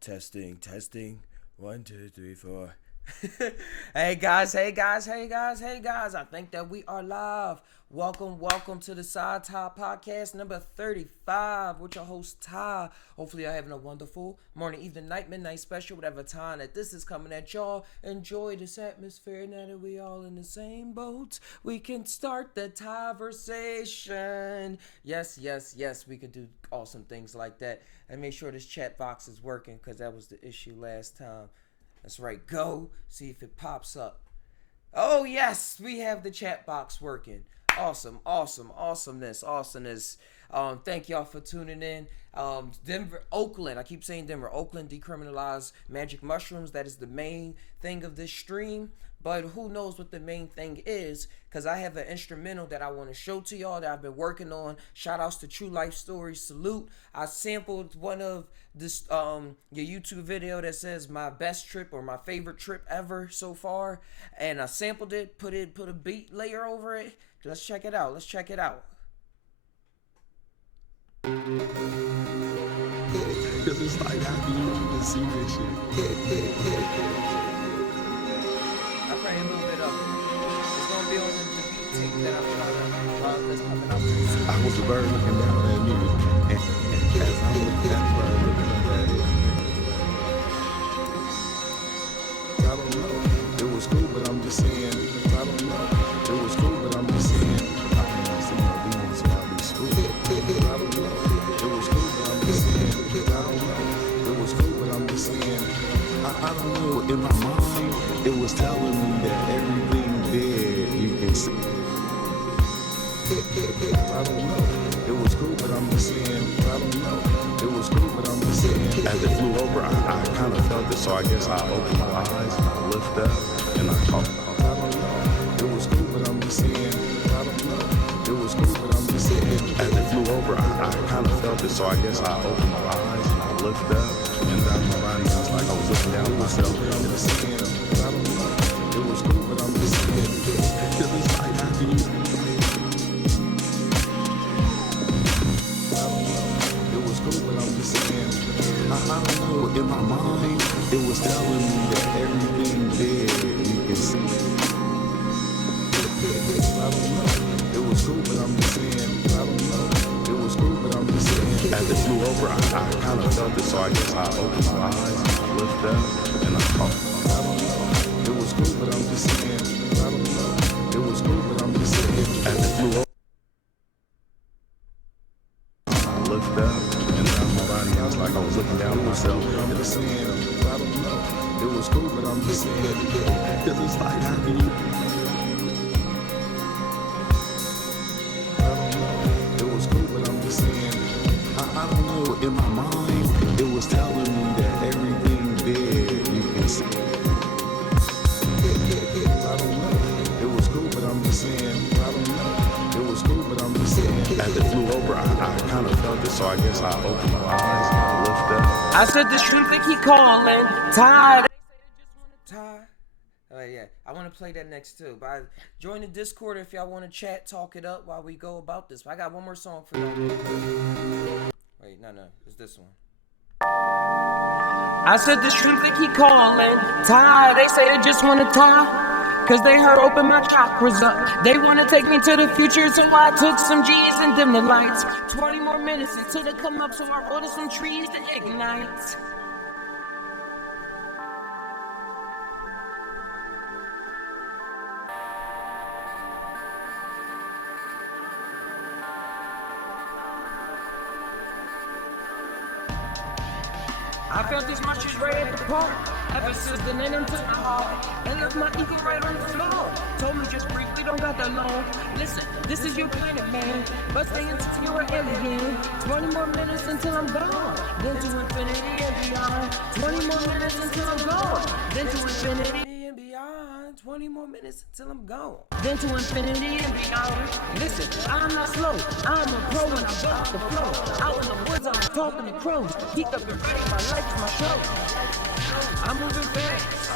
Testing, testing. 1, 2, 3, 4. Hey guys, hey guys, hey guys, hey guys. I think that we are live. Welcome to the Psy Tai podcast number 35 with your host Ty. Hopefully you're having a wonderful morning, evening, night, midnight special, whatever time that this is coming at y'all. Enjoy this atmosphere. Now that we all in the same boat, we can start the conversation. Yes, we could do awesome things like that. And make sure this chat box is working, because that was the issue last time. That's right, go see if it pops up. Oh yes, we have the chat box working. Awesomeness. Thank y'all for tuning in. Denver, Oakland. I keep saying Denver, Oakland decriminalized magic mushrooms. That is the main thing of this stream. But who knows what the main thing is, because I have an instrumental that I want to show to y'all that I've been working on. Shout outs to True Life Stories. Salute. I sampled one of this your YouTube video that says my best trip or my favorite trip ever so far. And I sampled it, put a beat layer over it. Let's check it out. Cause it's like, how can you even see this shit? I probably move it up. It's gonna be on the beat tape that I'm trying to that's coming out. I was a bird looking down at me, and as I'm looking at the bird looking up at it. I don't know. It was cool, but I'm just saying. I don't know. It was cool, but I'm just saying. I don't see no demons, so I'll be screwed. I don't know. It was cool, but I'm just saying. I don't know. It was cool, but I'm just saying. I don't know. In my mind, it was telling me that everything dead you can see. I don't know. It was cool, but I'm just saying. I don't know. It was cool, but I'm just saying. As it flew over, I kind of felt it, so I guess I opened my eyes and I looked up and I caught. I don't know. It was cool, but I'm just saying. I don't know. It was cool, but I'm just saying. As it flew over, I kind of felt it, so I guess I opened my eyes and I looked up and down my body. I was like I was looking down at myself. I'm just saying. I don't know. It was cool, but I'm just saying. Cause it's like, how can you? I don't know, in my mind, it was telling me that everything dead you can see. I don't know, it was cool, but I'm just saying. I don't know, it was cool, but I'm just saying. As it flew over, I kind of felt it, so I guess I opened my eyes and I looked up and I caught. I don't know, it was cool, but I'm just saying. I don't know, it was cool, but I'm just saying. As it flew over, I looked up. I was like I was looking down at myself and just saying, I don't know. It was cool, but I'm just saying, cause it's like, how can you? I don't know. It was cool, but I'm just saying, I don't know. In my mind, it was telling me that everything dead you can see. I don't know. It was cool, but I'm just saying, I don't know. It was cool, but I'm just saying. As it flew over, I kind of felt it, so I guess I opened my eyes and I looked up. I said the Street Nicki calling. Ty. Oh yeah, I want to play that next too. But join the Discord if y'all want to chat, talk it up while we go about this. But I got one more song for y'all. Wait, no, it's this one. I said the Street Nicki calling. Ty, they say they just want to tie. Cause they heard open my chakras up. They wanna take me to the future, so I took some G's and dim the lights. 20 more minutes until they come up, so I ordered some trees to ignite. I felt these mushrooms right at the park. Ever since then, and into the heart. And left my ego right on the floor. Told me just breathe, we don't got that long. Listen, this is your planet, man. But stay until you're an alien. 20 more minutes until I'm gone. Then to infinity and beyond. 20 more minutes until I'm gone. Then to infinity and beyond. 20 more minutes until I'm gone. Then to infinity and beyond. Listen, I'm not slow. I'm a pro when I go off the floor. Out in the woods, I'm talking to crows. Keep up and ready, my life is my show. I'm moving fast,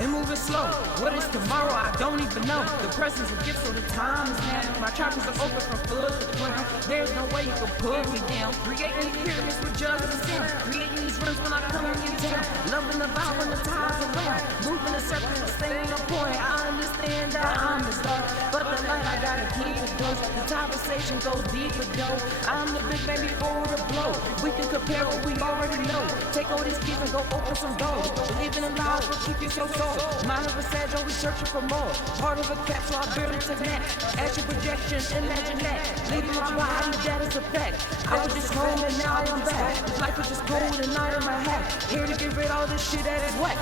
and moving slow. What is tomorrow? I don't even know. The present's a gift, so the time is now. My chakras are open from foot to ground. There's no way you can put me down. Creating these pyramids with jugs and sound. Creating these rooms when I come in town. Loving the vibe when the time's around. Moving the circle and staying on point. I understand that I'm the star, but the light I gotta keep it close. The conversation goes deeper though. I'm the big baby for the blow. We can compare what we already know. Take all these keys and go open some doors. Believing in lies will keep you so sold. Mind of a sage, always searching for more. Heart of a cat, so I barely took that. As your projection, imagine that. Leaving my body, that is a fact. I was just home and now I am back. Life was just cold and night in my hat. Here to get rid of all this shit that is wet.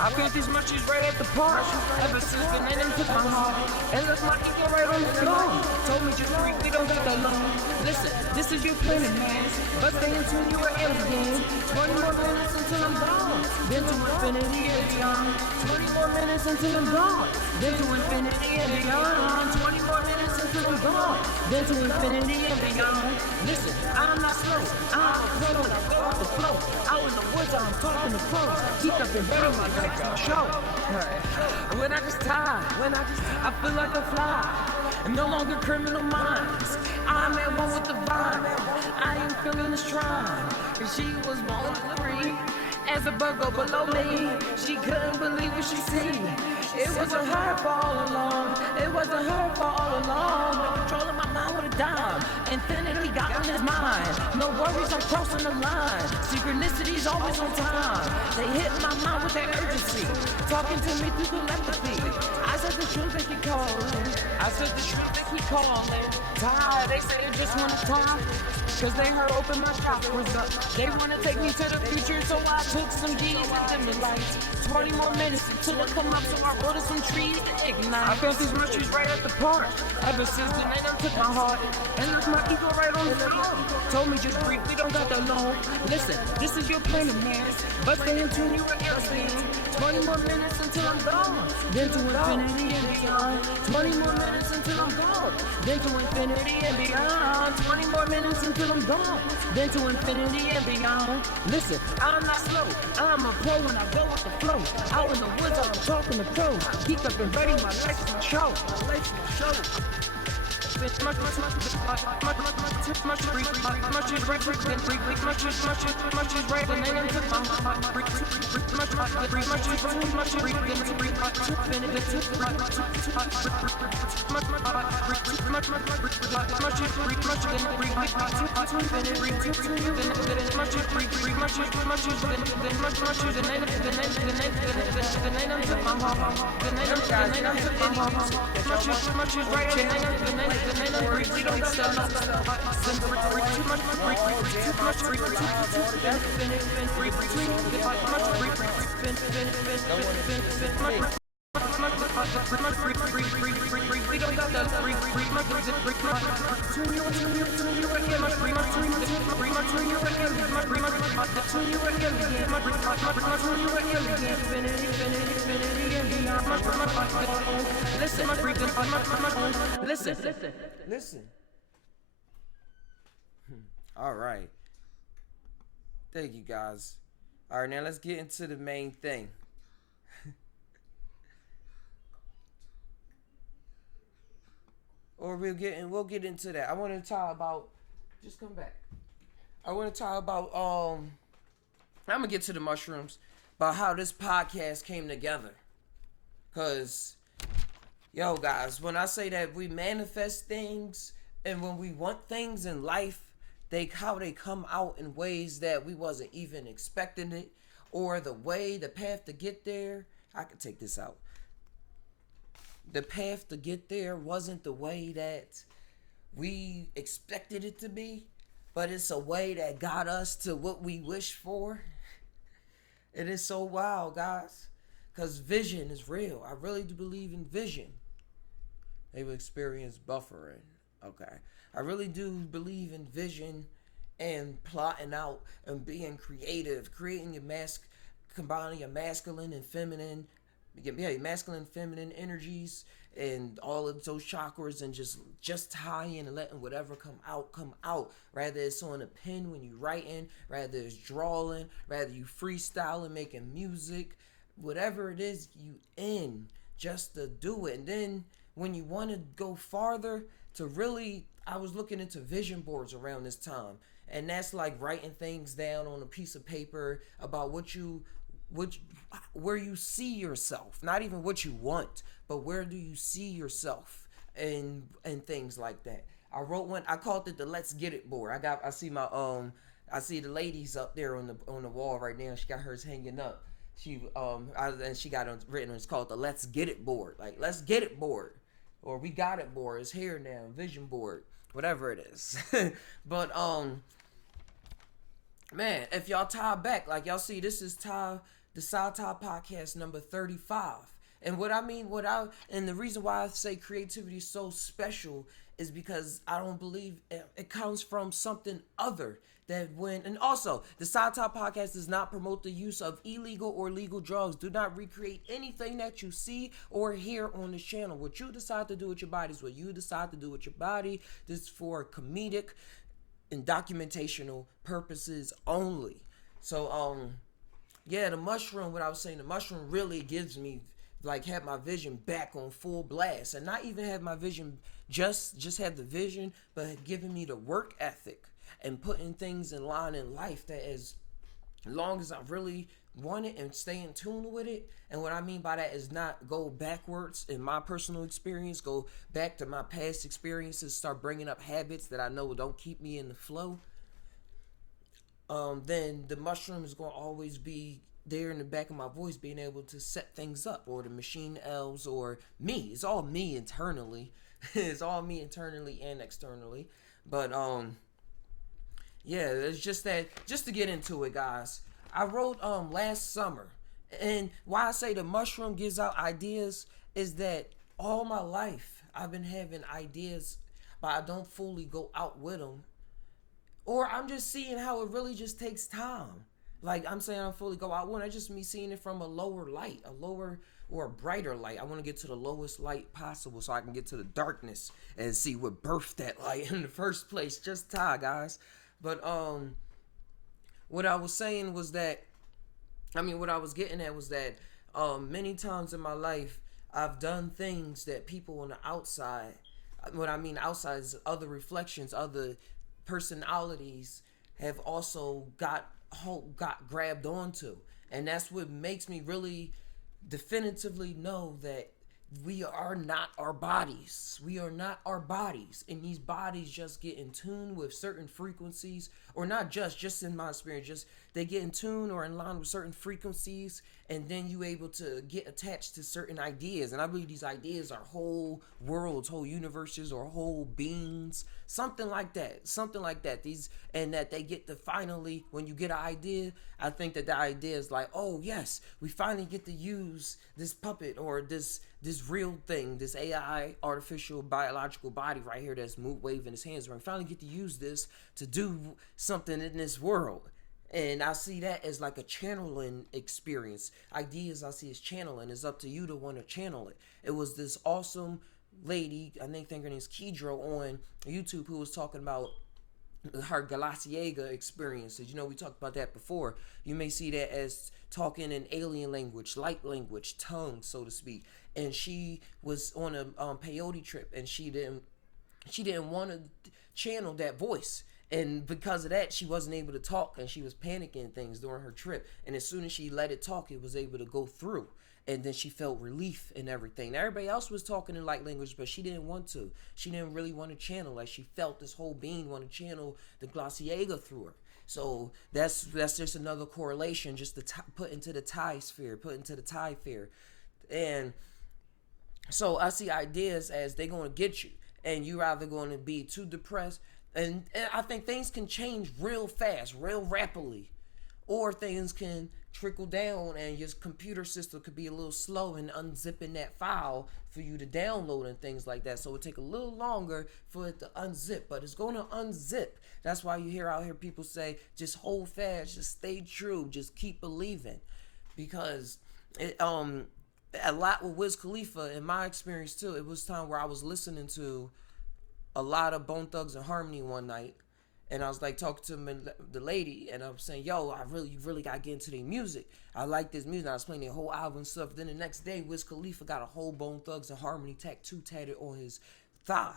I felt these munchies right at the park. Ever since the night them took my heart. And left my ego right on the floor. Told me just breathe, we don't got that long. Listen, this is your planet, man. But stay in tune, you are everything. 20 more minutes until I'm gone. Then to infinity and beyond. 20 more minutes until I'm gone. Then to infinity and beyond. 20 more minutes until I'm gone. Then to infinity and beyond. Listen, I'm not slow. I'm pro. I go with the flow. Out in the woods, I'm talking to pros. Keep up and better my life. Show. When I just tie, I feel like a fly. No longer criminal minds. I'm at one with the vibe. I ain't feeling the stride. She was born free. As a bug go below me, she couldn't believe what she seen. It wasn't her for all along. It wasn't her for all along. No controlling my mind with a dime. Infinity got in his mind. No worries, I'm crossing the line. Synchronicity's always on time. They hit my mind with their urgency. Talking to me through telepathy. I said the truth they keep calling. I said the truth they keep calling. Tired, they say they just wanna talk. Cause they heard open my chakras up. They wanna take me to the future, so I took some G's and dim the lights. 20 more minutes until it come up, so I ordered some trees to ignite. I felt these munchies right at the park. Ever since the night I took my heart and left my ego right on the floor. Told me just breathe, we don't got that long. Listen, this is your planet, man. But stay in tune, you and everything. 20 more minutes until I'm gone. Then to infinity and beyond. 20 more minutes until I'm gone. Then to infinity and beyond. 20 more minutes until I'm gone. Then to infinity and beyond. Listen, I'm not slow. I'm a pro when I go with the flow. Out in the woods, I'm talking to pros. Keep up and ready, my life is my show. My life is my show. We don't stop. Listen. All right. Thank you, guys. All right, now let's get into the main thing. Or we'll get into that. I want to talk about. Just come back. I want to talk about. I'm gonna get to the mushrooms, about how this podcast came together. Cause, yo, guys, when I say that we manifest things and when we want things in life, how they come out in ways that we wasn't even expecting it, or the path to get there. I could take this out. The path to get there wasn't the way that we expected it to be, but it's a way that got us to what we wished for. It is so wild, guys, because vision is real. I really do believe in vision. They've experienced buffering. Okay. I really do believe in vision and plotting out and being creative, creating your combining your masculine and feminine masculine, feminine energies, and all of those chakras, and just tying and letting whatever come out. Rather it's on a pen when you writing, rather it's drawing, rather you freestyling, making music, whatever it is you in, just to do it. And then when you want to go farther, to really, I was looking into vision boards around this time, and that's like writing things down on a piece of paper about where you see yourself, not even what you want, but where do you see yourself, and things like that. I wrote one. I called it the Let's Get It board. I see the ladies up there on the wall right now. She got hers hanging up. And she got it written. It's called the Let's Get It board. Like, let's get it board, or we got it board. It's here now. Vision board, whatever it is. But man, if y'all tie back, like y'all see, this is the Psy Tai podcast number 35. And and the reason why I say creativity is so special is because I don't believe it comes from something other and also the Psy Tai podcast does not promote the use of illegal or legal drugs. Do not recreate anything that you see or hear on this channel. What you decide to do with your body is what you decide to do with your body. This is for comedic and documentational purposes only. So yeah, the mushroom, what I was saying, the mushroom really gives me, like, have my vision back on full blast. And not even have my vision, just have the vision, but giving me the work ethic and putting things in line in life that as long as I really want it and stay in tune with it. And what I mean by that is not go backwards in my personal experience, go back to my past experiences, start bringing up habits that I know don't keep me in the flow. Then the mushroom is going to always be there in the back of my voice, being able to set things up, or the machine elves, or me. It's all me internally. It's all me internally and externally. But yeah, it's just to get into it, guys. I wrote last summer, and why I say the mushroom gives out ideas is that all my life I've been having ideas, but I don't fully go out with them. Or I'm just seeing how it really just takes time. Like, I'm saying I fully go out with it. It's just me seeing it from a lower light, a lower or a brighter light. I want to get to the lowest light possible so I can get to the darkness and see what birthed that light in the first place. Just tie, guys. But what I was saying was that, what I was getting at was that many times in my life I've done things that people on the outside, what I mean outside is other reflections, other personalities have also got grabbed onto. And that's what makes me really definitively know that we are not our bodies. We are not our bodies. And these bodies just get in tune with certain frequencies, or not just in my experience, just they get in tune or in line with certain frequencies, and then you able to get attached to certain ideas. And I believe these ideas are whole worlds, whole universes, or whole beings, something like that. And that they get to finally, when you get an idea, I think that the idea is like, oh yes, we finally get to use this puppet or this real thing, this AI, artificial biological body right here that's waving his hands around. We finally get to use this to do something in this world. And I see that as like a channeling experience. Ideas I see as channeling. It's up to you to want to channel it. It was this awesome lady, I think her name's Kedro, on YouTube, who was talking about her Galactiega experiences. We talked about that before. You may see that as talking in alien language, light language, tongue, so to speak. And she was on a peyote trip, and she didn't want to channel that voice. And because of that, she wasn't able to talk, and she was panicking things during her trip. And as soon as she let it talk, it was able to go through. And then she felt relief and everything. Now, everybody else was talking in light language, but she didn't want to. She didn't really want to channel. Like, she felt this whole being want to channel the Glaciega through her. So that's just another correlation, just to put into the Thai sphere, And so I see ideas as they're going to get you, and you're either going to be too depressed. And I think things can change real fast, real rapidly, or things can trickle down and your computer system could be a little slow in unzipping that file for you to download and things like that. So it take a little longer for it to unzip, but it's going to unzip. That's why you hear out here people say, just hold fast, just stay true, just keep believing, because a lot with Wiz Khalifa, in my experience too, it was time where I was listening to a lot of Bone Thugs and Harmony one night, and I was like talking to the lady, and I was saying, "Yo, you really gotta get into their music. I like this music." And I was playing their whole album and stuff. Then the next day, Wiz Khalifa got a whole Bone Thugs and Harmony tattoo tatted on his thigh,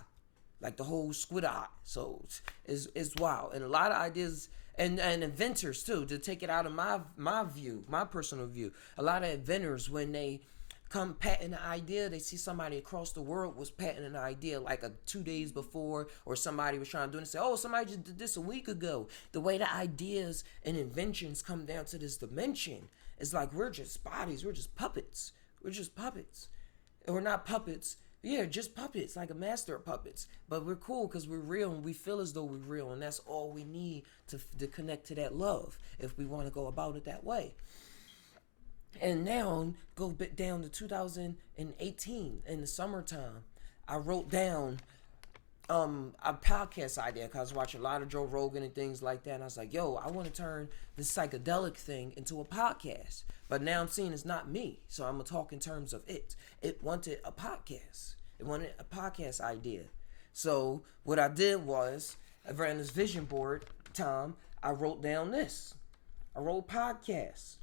like the whole squid eye. So it's wild, and a lot of ideas. And inventors too, to take it out of my view, my personal view. A lot of inventors, when they come patent an idea, they see somebody across the world was patenting an idea like 2 days before, or somebody was trying to do it and say, "Oh, somebody just did this a week ago." The way the ideas and inventions come down to this dimension, it's like we're just bodies, we're just puppets. We're just puppets. And we're not puppets. Yeah, just puppets, like a master of puppets. But we're cool because we're real and we feel as though we're real. And that's all we need to connect to that love if we want to go about it that way. And now, go a bit down to 2018 in the summertime. I wrote down a podcast idea because I was watching a lot of Joe Rogan and things like that. And I was like, yo, I want to turn this psychedelic thing into a podcast. But now I'm seeing it's not me. So I'm going to talk in terms of it. It wanted a podcast. It wanted a podcast idea. So what I did was, I ran this vision board, Tom. I wrote down this. I wrote podcasts.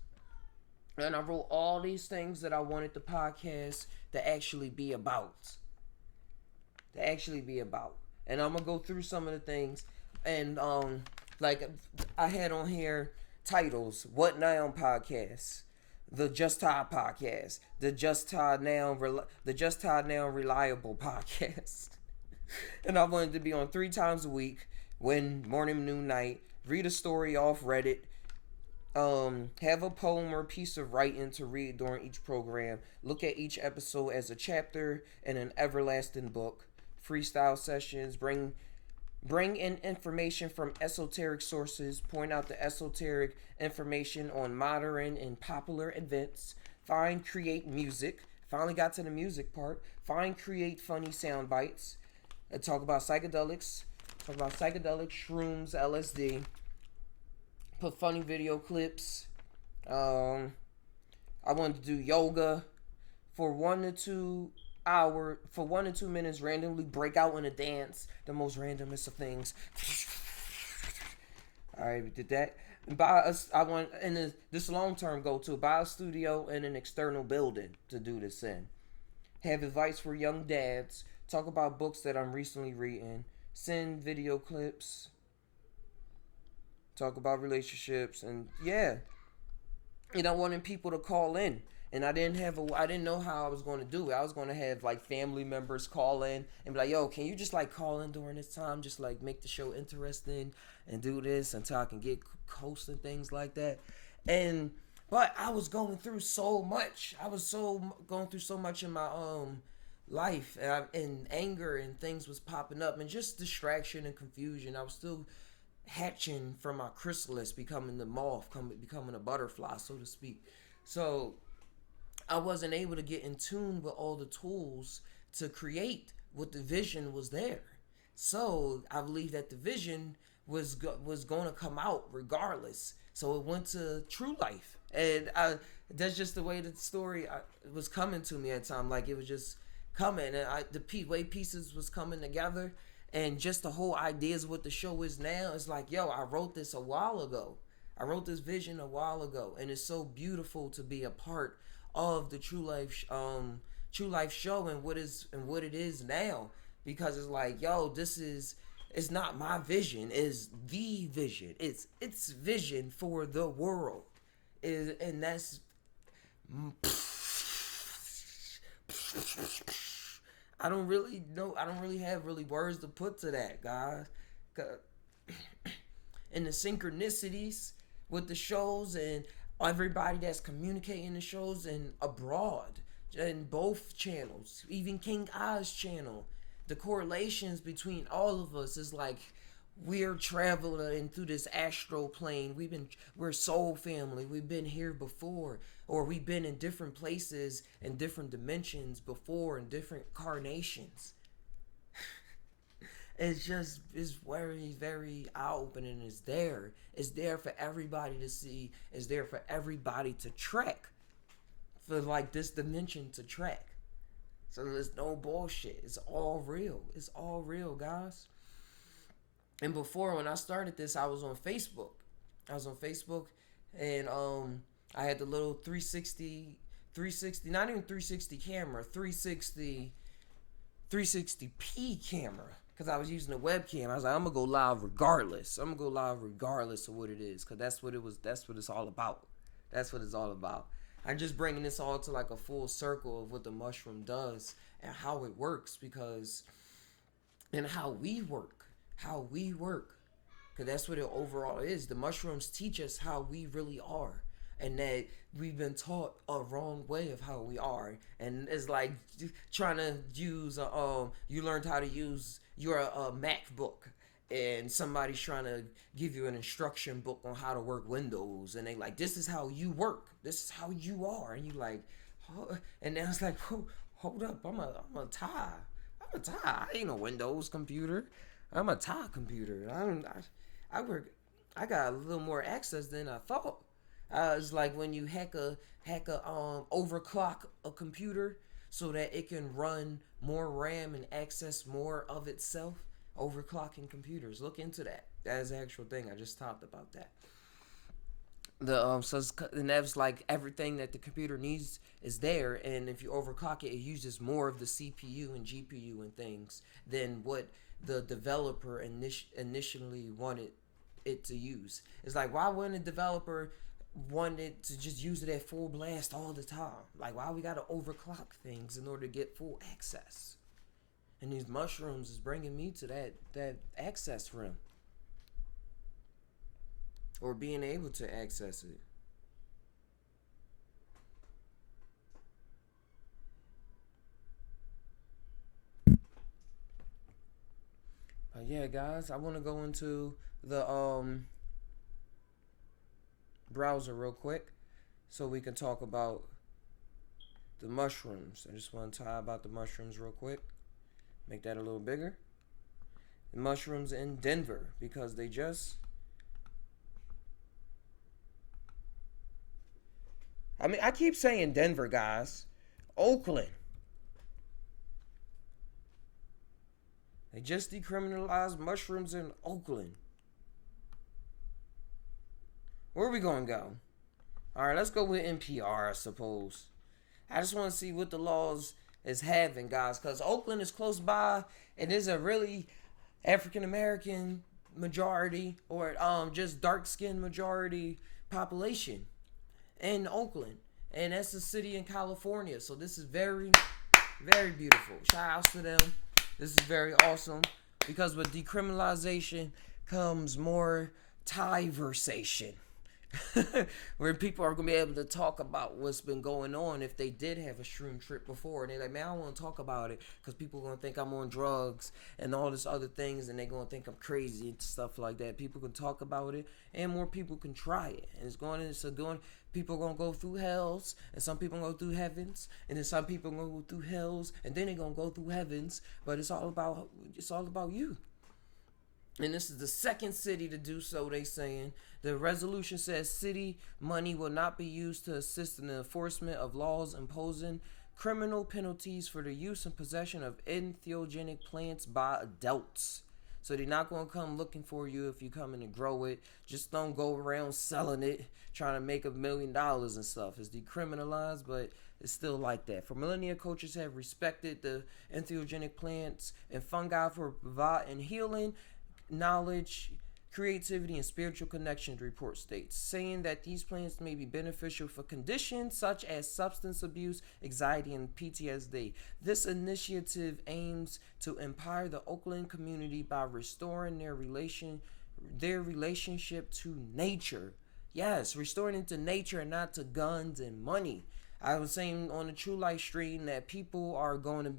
And I wrote all these things that I wanted the podcast to actually be about. And I'm going to go through some of the things. And like I had on here titles: What Now Podcast, the Just Tai Podcast, the Just Tai Now Reliable Podcast. And I wanted to be on 3 times a week, morning, noon, night, read a story off Reddit, have a poem or piece of writing to read during each program, look at each episode as a chapter in an everlasting book, freestyle sessions, bring in information from esoteric sources, point out the esoteric information on modern and popular events, create music, finally got to the music part, create funny sound bites, talk about psychedelics, shrooms, LSD, put funny video clips. I wanted to do yoga for 1 to 2 minutes, randomly break out in a dance, the most randomest of things. All right, we did that. And this long-term goal to buy a studio and an external building to do this in. Have advice for young dads. Talk about books that I'm recently reading. Send video clips. Talk about relationships, and yeah. And I wanted people to call in. And I didn't know how I was going to do it. I was going to have like family members call in and be like, "Yo, can you just like call in during this time? Just like make the show interesting and do this until I can get hosts and things like that." But I was going through so much. Going through so much in my life, and anger and things was popping up, and just distraction and confusion. I was still hatching from my chrysalis, becoming the moth, becoming a butterfly, so to speak. So I wasn't able to get in tune with all the tools to create what the vision was there. So I believe that the vision was going to come out regardless. So it went to True Life, and that's just the way the story was coming to me at the time. Like it was just coming, and the way pieces was coming together, and just the whole ideas of what the show is now. It's like, yo, I wrote this a while ago. I wrote this vision a while ago, and it's so beautiful to be a part of the True Life show and what it is now, because it's like, yo, it's not my vision, it's the vision, it's vision for the world, and that's I don't really have words to put to that, guys. And the synchronicities with the shows and everybody that's communicating the shows and abroad in both channels, even King Oz channel, the correlations between all of us is like we're traveling through this astral plane. We're soul family. We've been here before, or we've been in different places and different dimensions before, in different carnations. It's very, very eye-opening. It's there for everybody to see. It's there for everybody to track. for like this dimension to track. So there's no bullshit. It's all real. It's all real, guys. And before, when I started this, I was on Facebook. And I had the little 360, not even 360 camera, 360p camera, because I was using a webcam. I was like, I'm gonna go live regardless. of what it is, because that's what it's all about. That's what it's all about. I'm just bringing this all to like a full circle of what the mushroom does and how it works, and how we work. Because that's what it overall is. The mushrooms teach us how we really are. And that we've been taught a wrong way of how we are. And it's like trying to use, you learned how to use your MacBook. And somebody's trying to give you an instruction book on how to work Windows. And they like, this is how you work. This is how you are. And you like, oh. And then it's like, hold up, I'm a Thai. I ain't a Windows computer. I'm a Thai computer. I got a little more access than I thought. It's like when you overclock a computer so that it can run more RAM and access more of itself. Overclocking computers. Look into that. That is the actual thing. I just talked about that. And that's like everything that the computer needs is there, and if you overclock it, it uses more of the CPU and GPU and things than what the developer initially wanted it to use. It's like, why wouldn't a developer want it to just use it at full blast all the time? Like, why we gotta overclock things in order to get full access? And these mushrooms is bringing me to that access rim, or being able to access it. Yeah, guys, I want to go into the browser real quick so we can talk about the mushrooms. I just want to talk about the mushrooms real quick. Make that a little bigger. The mushrooms in Denver, because they just... I keep saying Denver, guys. Oakland. They just decriminalized mushrooms in Oakland. Where are we going to go? Alright, let's go with NPR, I suppose. I just want to see what the laws is having, guys, because Oakland is close by, and there's a really African-American majority, or just dark-skinned majority population in Oakland. And that's a city in California. So this is very, very beautiful. Shout outs to them. This is very awesome, because with decriminalization comes more Thai-versation. Where people are going to be able to talk about what's been going on if they did have a shroom trip before. And they're like, man, I don't want to talk about it because people are going to think I'm on drugs and all this other things, and they're going to think I'm crazy and stuff like that. People can talk about it, and more people can try it. And people are going to go through hells, and some people are going to go through heavens, and then some people are going to go through hells, and then they're going to go through heavens. But it's all about you. And this is the second city to do so, they saying. The resolution says city money will not be used to assist in the enforcement of laws imposing criminal penalties for the use and possession of entheogenic plants by adults. So they're not going to come looking for you if you come in and grow it. Just don't go around selling it, trying to make $1 million and stuff. It's decriminalized, but it's still like that. For millennia, cultures have respected the entheogenic plants and fungi for providing healing, knowledge, creativity, and spiritual connection, the report states, saying that these plants may be beneficial for conditions such as substance abuse, anxiety, and PTSD. This initiative aims to empower the Oakland community by restoring their relationship to nature. Yes, restoring it to nature and not to guns and money. I was saying on the True Light stream that people are going to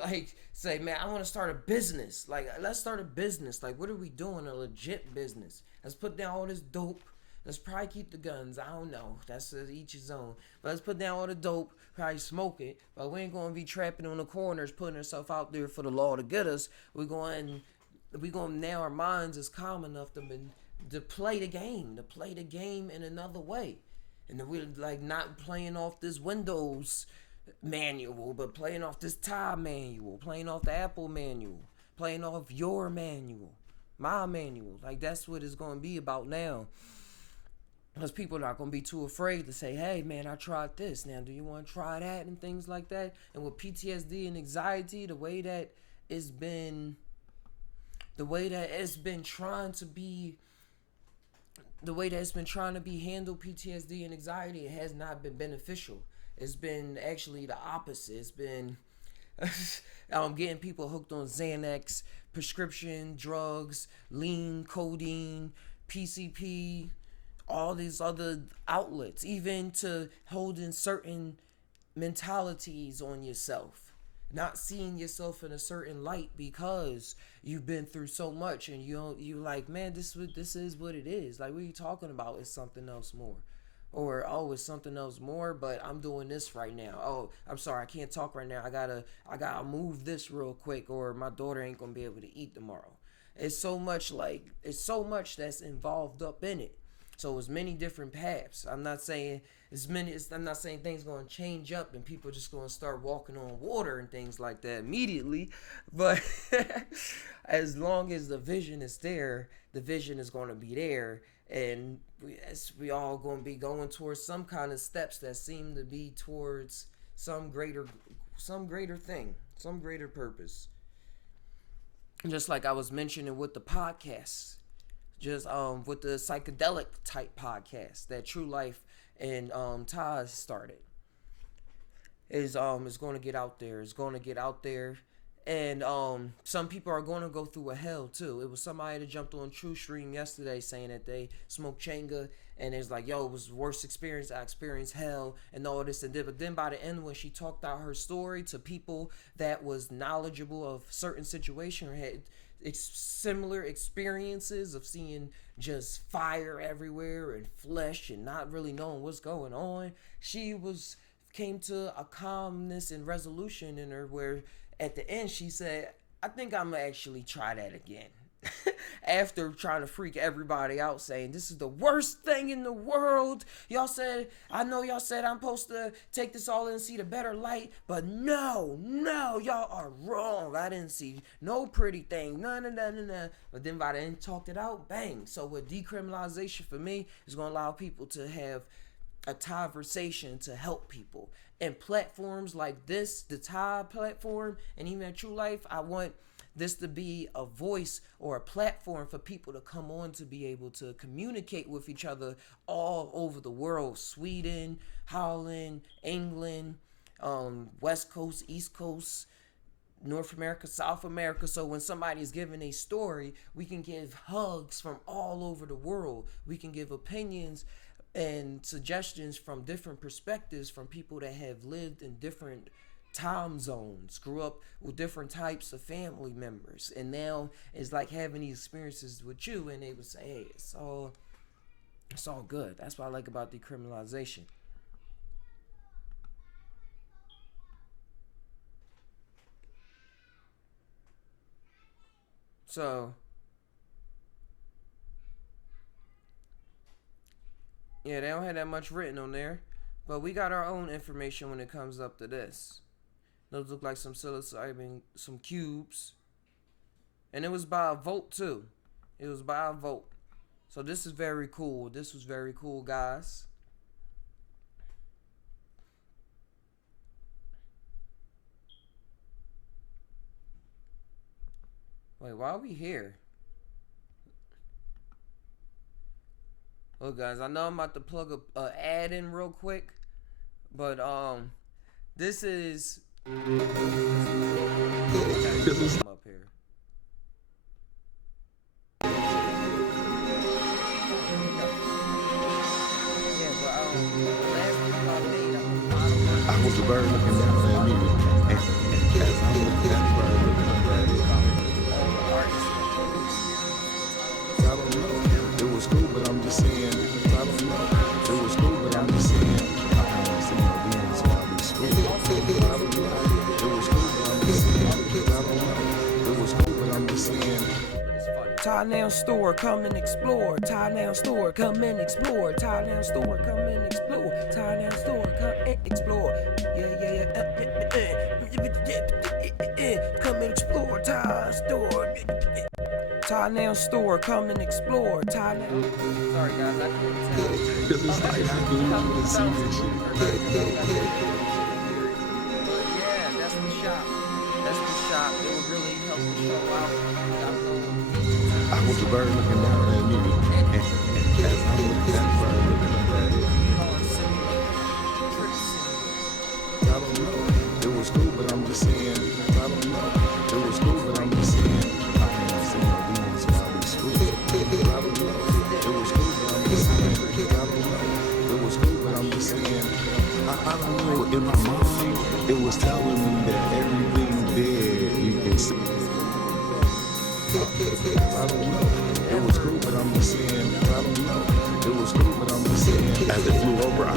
like say, man, I want to start a business. Like, let's start a business. Like, what are we doing? A legit business. Let's put down all this dope. Let's probably keep the guns. I don't know. That's each his own. But let's put down all the dope. Probably smoke it. But we ain't going to be trapping on the corners, putting ourselves out there for the law to get us. We're going now our minds is calm enough to play the game. To play the game in another way. And then we're like not playing off this Windows manual, but playing off this Thai manual, playing off the Apple manual, playing off your manual, my manual. Like, that's what it's going to be about now. Because people are not going to be too afraid to say, hey, man, I tried this. Now, do you want to try that? And things like that. And with PTSD and anxiety, the way that it's been trying to be handled, PTSD and anxiety, it has not been beneficial. It's been actually the opposite. It's been getting people hooked on Xanax, prescription drugs, lean, codeine, PCP, all these other outlets, even to holding certain mentalities on yourself, not seeing yourself in a certain light because you've been through so much, and you like, man, this is what it is. Like, what are you talking about? It's something else more. Or, oh, it's something else more, but I'm doing this right now. Oh, I'm sorry, I can't talk right now. I gotta move this real quick, or my daughter ain't gonna be able to eat tomorrow. It's so much that's involved up in it. So it's many different paths. I'm not saying things gonna change up and people just gonna start walking on water and things like that immediately. But as long as the vision is there, the vision is gonna be there. And we all going to be going towards some kind of steps that seem to be towards some greater thing, some greater purpose. Just like I was mentioning with the podcast, just with the psychedelic type podcast that True Life and Tai started, is going to get out there. It's going to get out there. And some people are going to go through a hell too. It was somebody that jumped on True Stream yesterday saying that they smoked Changa, and it's like, yo, it was the worst experience. I experienced hell and all this and that. But then by the end, when she talked out her story to people that was knowledgeable of certain situation or had similar experiences of seeing just fire everywhere and flesh and not really knowing what's going on, she came to a calmness and resolution in her where at the end she said, I think I'm gonna actually try that again. After trying to freak everybody out saying this is the worst thing in the world. I know y'all said I'm supposed to take this all in and see the better light, but no, y'all are wrong. I didn't see no pretty thing, no. But then by the end talked it out, bang. So with decriminalization for me is gonna allow people to have a conversation to help people. And platforms like this, the Tai platform, and even True Life, I want this to be a voice or a platform for people to come on to be able to communicate with each other all over the world. Sweden, Holland, England, West Coast, East Coast, North America, South America. So when somebody is giving a story, we can give hugs from all over the world. We can give opinions and suggestions from different perspectives from people that have lived in different time zones, grew up with different types of family members, and now it's like having these experiences with you, and they would say, hey, it's all good. That's what I like about decriminalization. So yeah, they don't have that much written on there, but we got our own information when it comes up to this. Those look like some psilocybin, some cubes. And it was by a vote too. It was by a vote. So this is very cool. This was very cool, guys. Wait, why are we here? Look, guys, I know I'm about to plug a ad in real quick, but this is up here. Yeah, but last week I made I was a bird looking down at me, and as I'm looking at the bird looking up at it, I don't know. It was cool, but I'm just saying. I don't know. It was cool, but I'm just saying. I don't see no demons, so I'll be screwed. I don't know. It was cool, but I'm just saying. I don't know. It was cool, but I'm just saying. Tai Thailand store, come and explore. Thailand store, come and explore. Thailand store, come and explore. Thailand store, come and explore. Come and explore. Thailand store. Thailand store, come and explore. Thailand. Sorry guys, I couldn't tell. Cause it's like, how can you even see this shit? Yeah, that's the shop. That's the shop. It would really help the show out. I was a bird looking down at me, and as I'm looking at the bird looking up at it, I don't know. It was cool, but I'm just saying. I don't know. It was cool, but I'm just saying. I can't see no demons, so I'll be screwed. I don't know. It was cool, but I'm just saying. I don't know. It was cool, but I'm just saying. I don't know. In my mind, it was telling me that everything dead, you can see. I don't know. It was cool, but I'm just saying. I don't know. It was cool, but I'm just saying. As it flew over, I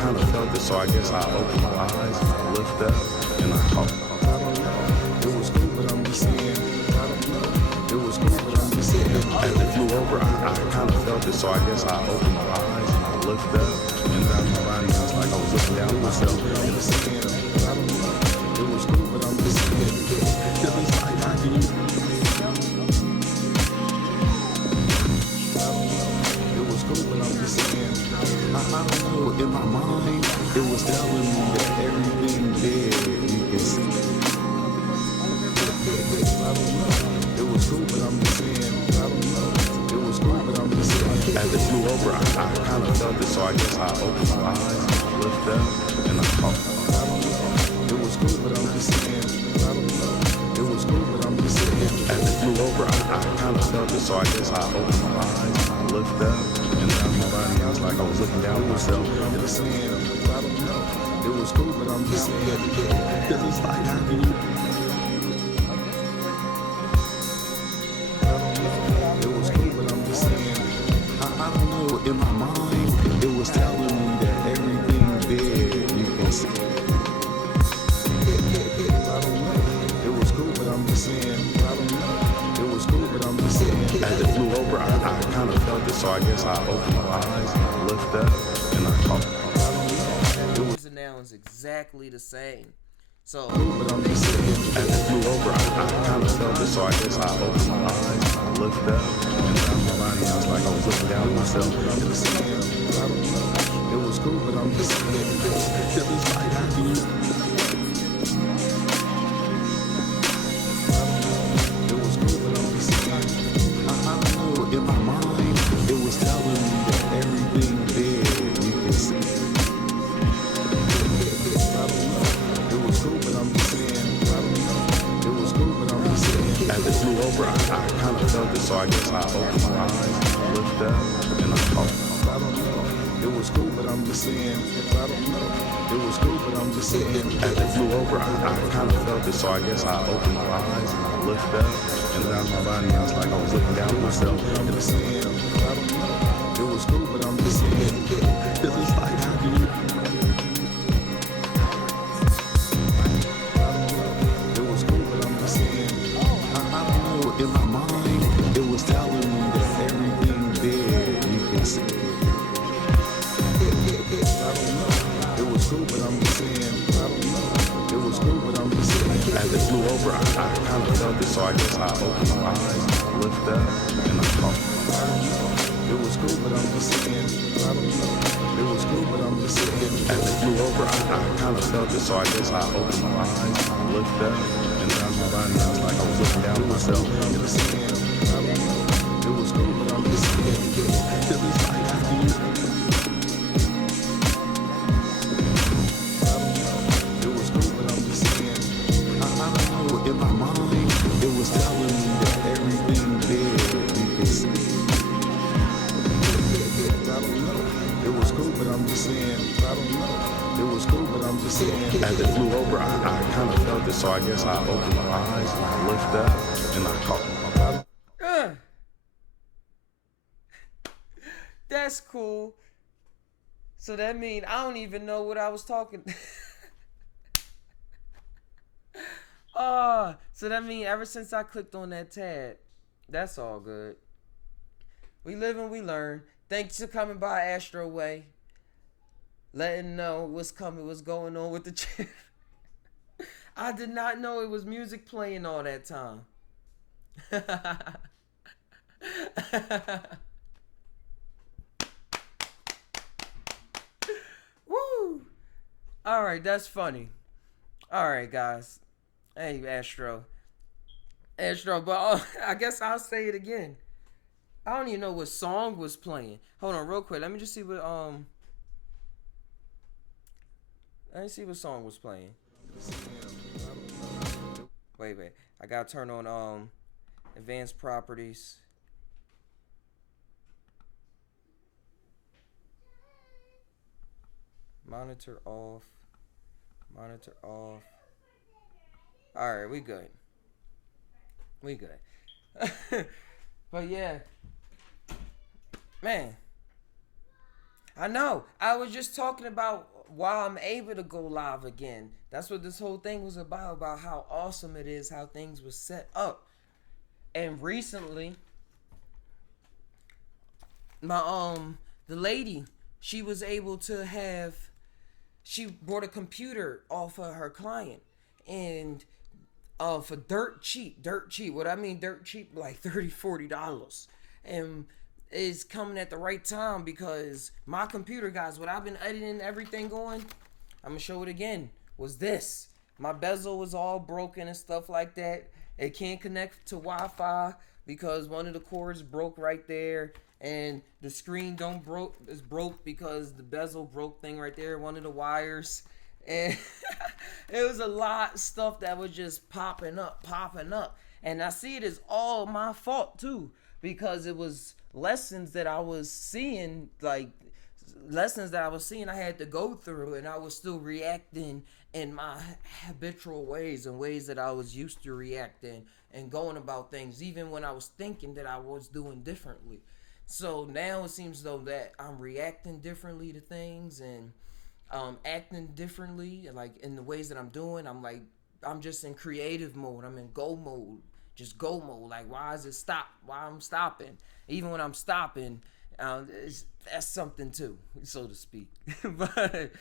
kind of felt it, so I guess I opened my eyes and I looked up and I caught. I don't know. It was cool, but I'm just saying. I don't know. It was cool, but I'm just saying. As it flew over, I kind of felt it, so I guess I opened my eyes and I looked up and down my body. I was like I was looking down at myself. And just saying. I don't know. It was cool, but I'm just saying. Cause it's like, how can you? I don't know, in my mind, it was telling me that everything dead, you can see. I don't know, it was cool, but I'm just saying. I don't know, it was cool, but I'm just saying. As it flew over, I kind of felt it, so I guess I opened my eyes, and I looked up, and I caught. I don't know, it was cool, but I'm just saying. I don't know, it was cool, but I'm just saying. As it flew over, I kind of felt it, so I guess I opened my eyes, and I looked up. And down my body, I was like I was looking down at myself. And the saying, I don't know. It was cool, but I'm just saying. Cause it's like, how can you? I don't know. It was cool, but I'm just saying. I don't know. In my mind, it was telling me that everything dead, you can see. I don't know. It was cool, but I'm just saying. I don't know. It was cool, but I'm just saying. As it flew over, I kind of felt it, so I guess I opened my eyes and I looked up and I caught. Those nouns exactly the same. So as it flew over, I kind of felt it, so I guess I opened my eyes and I looked up and down my body. I was like I was looking down at myself. And the saying, I don't know. It was cool, but I'm just saying. Cause it's like, how can you? In my mind, it was telling me that everything dead, you can see. I don't know. It was cool, but I'm just saying. I don't know. It was cool, but I'm just saying. As it flew over, I kind of felt it, so I guess I opened my eyes and I looked up and I caught. I don't know. It was cool, but I'm just saying. I don't know. It was cool, but I'm just saying. As it flew over, I kind of felt it, so I guess I opened my eyes and I looked up. And down my body, I was like I was looking down at myself. And the saying, I don't know. It was cool, but I'm just saying. Cause it's like, how can you? I don't know. It was cool, but I'm just saying. I don't know. In my mind, it was telling me that everything dead, you can see. I don't know. It was cool, but I'm just saying. I don't know. It was cool, but I'm just saying. As it flew over, I kind of felt it, so I guess I opened my eyes and I looked up and I caught. I don't know. It was cool, but I'm just saying. I don't know. It was cool, but I'm just saying. As it flew over, I kind of felt it, so I guess I opened my eyes and I looked up and down my body. I was like I was looking down at myself. And the saying, I don't know. It was cool, but I'm just saying. Cause it's like, how can you? In my mind, it was telling me that everything dead, you can see. I don't know. It was cool, but I'm just saying. I don't know. It was cool, but I'm just saying. As it flew over, I kind of felt it, so I guess I opened my eyes and I looked up and I caught. That's cool. So that means I don't even know what I was talking. So that means ever since I clicked on that tab, that's all good. We live and we learn. Thanks for coming by Astro Way. Letting know what's coming, what's going on with the channel. I did not know it was music playing all that time. Woo! Alright, that's funny. Alright, guys. Hey, Astro. Astro, but I guess I'll say it again. I don't even know what song was playing. Hold on, real quick. Let me just see what Let me see what song was playing. Wait. I gotta turn on advanced properties. Monitor off. Monitor off. Alright, we good. But yeah. Man. I know. I was just talking about why I'm able to go live again. That's what this whole thing was about how awesome it is, how things were set up. And recently, my the lady, she was able to she bought a computer off of her client, and for dirt cheap. What I mean dirt cheap, like $30-$40. And it's coming at the right time because my computer, guys, what I've been editing everything on, I'm gonna show it again, was this. My bezel was all broken and stuff like that. It can't connect to Wi-Fi because one of the cords broke right there, and the screen is broke because the bezel broke thing right there, one of the wires. And it was a lot of stuff that was just popping up. And I see it as all my fault too, because it was lessons that I was seeing, I had to go through, and I was still reacting in my habitual ways and ways that I was used to reacting and going about things, even when I was thinking that I was doing differently. So now it seems though that I'm reacting differently to things and acting differently, like in the ways that I'm doing. I'm just in creative mode. I'm in go mode. Just go mode. Like, why is it stop? Why I'm stopping? Even when I'm stopping, that's something too, so to speak. But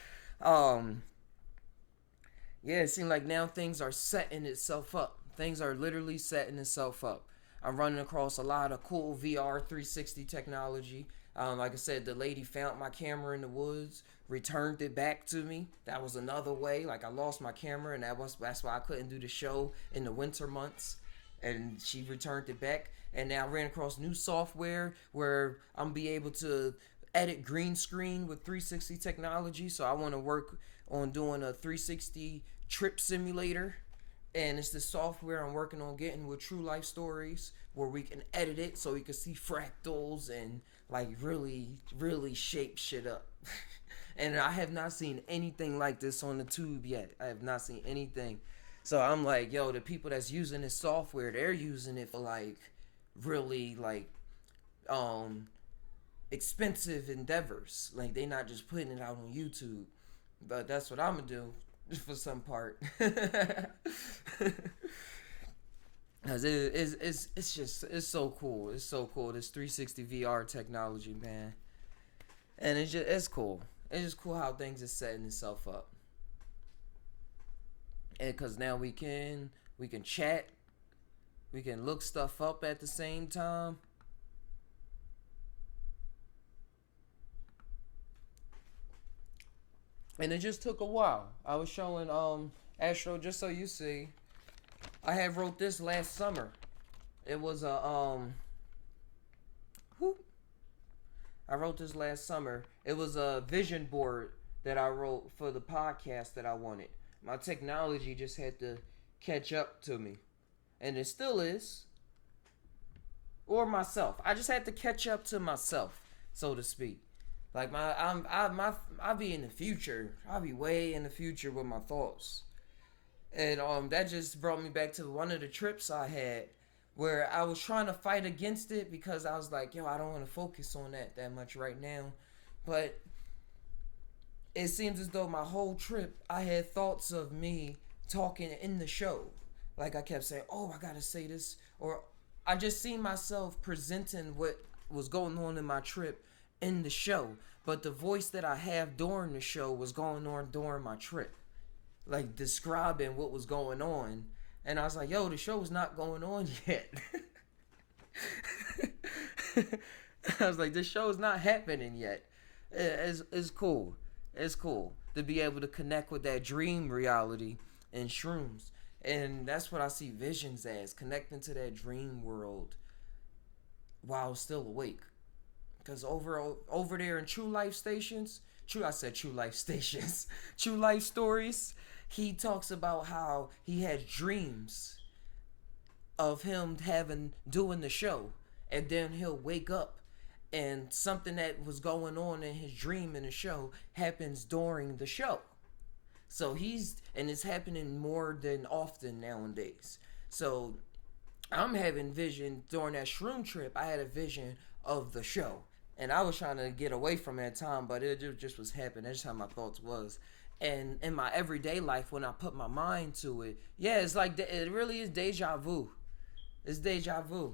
yeah, it seems like now things are setting itself up. Things are literally setting itself up. I'm running across a lot of cool VR 360 technology. Like I said, the lady found my camera in the woods, returned it back to me. That was another way. Like, I lost my camera, and that's why I couldn't do the show in the winter months. And she returned it back. And now I ran across new software where I'm be able to edit green screen with 360 technology. So I want to work on doing a 360 trip simulator. And it's the software I'm working on getting with True Life Stories, where we can edit it so we can see fractals and like really, really shape shit up. And I have not seen anything like this on the tube yet. I have not seen anything. So I'm like, yo, the people that's using this software, they're using it for like really like expensive endeavors. Like, they not just putting it out on YouTube. But that's what I'm gonna do for some part. Cause it's so cool. It's so cool. This 360 VR technology, man. And it's cool. It's just cool how things are setting itself up. And cause now we can chat, we can look stuff up at the same time. And it just took a while. I was showing Astro, just so you see, I had wrote this last summer. It was a I wrote this last summer. It was a vision board that I wrote for the podcast that I wanted. My technology just had to catch up to me. And it still is. Or myself. I just had to catch up to myself, so to speak. Like, I'll be in the future. I'll be way in the future with my thoughts. And that just brought me back to one of the trips I had, where I was trying to fight against it because I was like, yo, I don't want to focus on that much right now. But it seems as though my whole trip, I had thoughts of me talking in the show. Like, I kept saying, oh, I gotta say this. Or I just see myself presenting what was going on in my trip in the show, but the voice that I have during the show was going on during my trip, like describing what was going on. And I was like, yo, the show's not going on yet. I was like, this show's not happening yet. It's cool. It's cool to be able to connect with that dream reality in shrooms. And that's what I see visions as, connecting to that dream world while still awake. Because over there in True Life Stations, True Life Stories, he talks about how he had dreams of him doing the show, and then he'll wake up and something that was going on in his dream in the show happens during the show. So it's happening more than often nowadays. So I'm having vision during that shroom trip. I had a vision of the show, and I was trying to get away from that time, but it just was happening. That's just how my thoughts was. And in my everyday life, when I put my mind to it, yeah, it's like it really is deja vu. It's deja vu.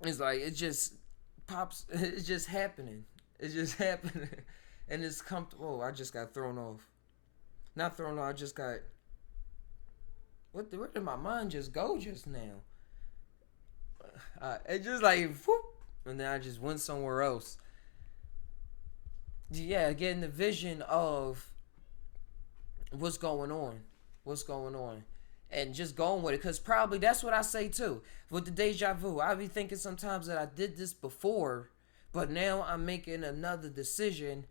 It's like it just pops. It's just happening. It's just happening, and it's comfortable. Oh, I just got thrown off. Not thrown off. I just got. Where did my mind just go just now? It just like whoop, and then I just went somewhere else. Yeah, getting the vision of what's going on, and just going with it. Because probably that's what I say too with the deja vu. I be thinking sometimes that I did this before, but now I'm making another decision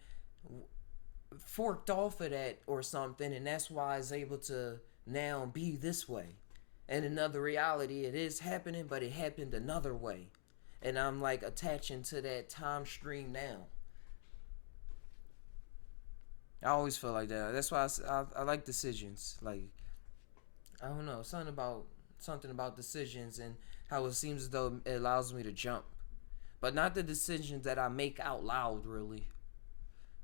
forked off of that or something, and that's why I was able to now be this way. And another reality, it is happening, but it happened another way, and I'm like attaching to that time stream now. I always feel like that. That's why I like decisions. Like, I don't know, something about decisions and how it seems as though it allows me to jump. But not the decisions that I make out loud, really.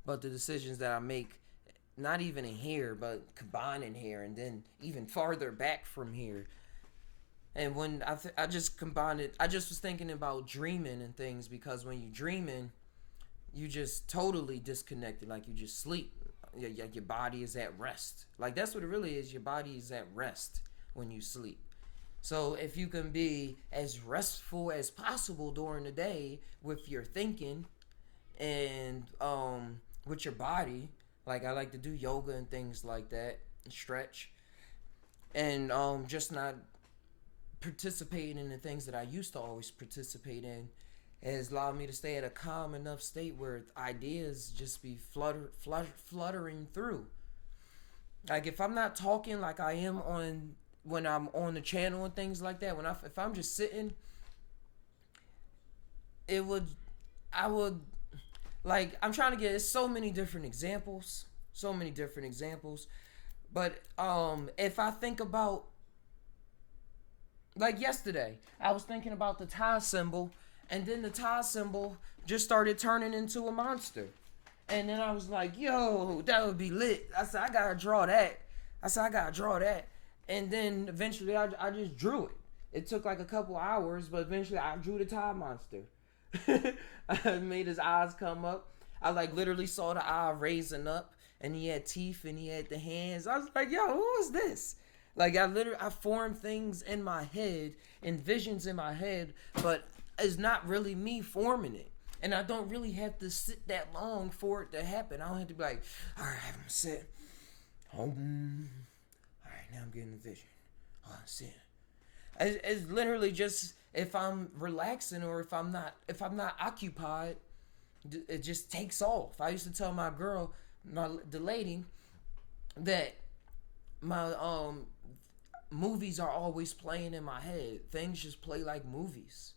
But the decisions that I make, not even in here, but combining here and then even farther back from here. And when I just combined it, I just was thinking about dreaming and things, because when you're dreaming, you just totally disconnected, like you just sleep. Your body is at rest. Like that's what it really is. Your body is at rest when you sleep. So if you can be as restful as possible during the day with your thinking and with your body, like I like to do yoga and things like that, and stretch, and just not participating in the things that I used to always participate in, has allowed me to stay at a calm enough state where ideas just be fluttering through. Like if I'm not talking like I am when I'm on the channel and things like that, if I'm just sitting, I would like, I'm trying to get so many different examples, but if I think about, like yesterday, I was thinking about the Thai symbol. And then the Thai symbol just started turning into a monster. And then I was like, yo, that would be lit. I said, I gotta draw that. And then eventually I just drew it. It took like a couple hours, but eventually I drew the Thai monster. I made his eyes come up. I like literally saw the eye raising up, and he had teeth and he had the hands. I was like, yo, who is this? Like I formed things in my head and visions in my head, but it's not really me forming it. And I don't really have to sit that long for it to happen. I don't have to be like, all right, I'm gonna sit. All right, now I'm getting the vision. Oh, I'm sitting. It's literally just if I'm relaxing or if I'm not occupied, it just takes off. I used to tell my girl, the lady, that my movies are always playing in my head. Things just play like movies.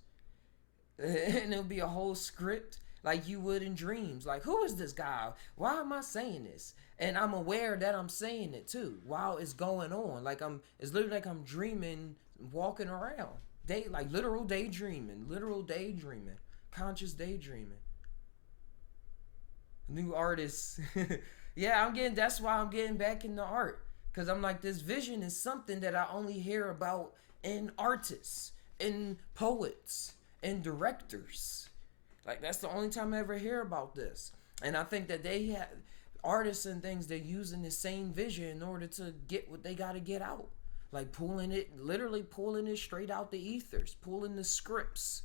And it'll be a whole script like you would in dreams. Like, who is this guy? Why am I saying this? And I'm aware that I'm saying it too while it's going on. Like it's literally like I'm dreaming, walking around. Like literal daydreaming, conscious daydreaming. New artists. Yeah, that's why I'm getting back into art. Cause I'm like, this vision is something that I only hear about in artists, in poets, and directors. Like, that's the only time I ever hear about this. And I think that they have artists and things, they're using the same vision in order to get what they got to get out. Like literally pulling it straight out the ethers, pulling the scripts,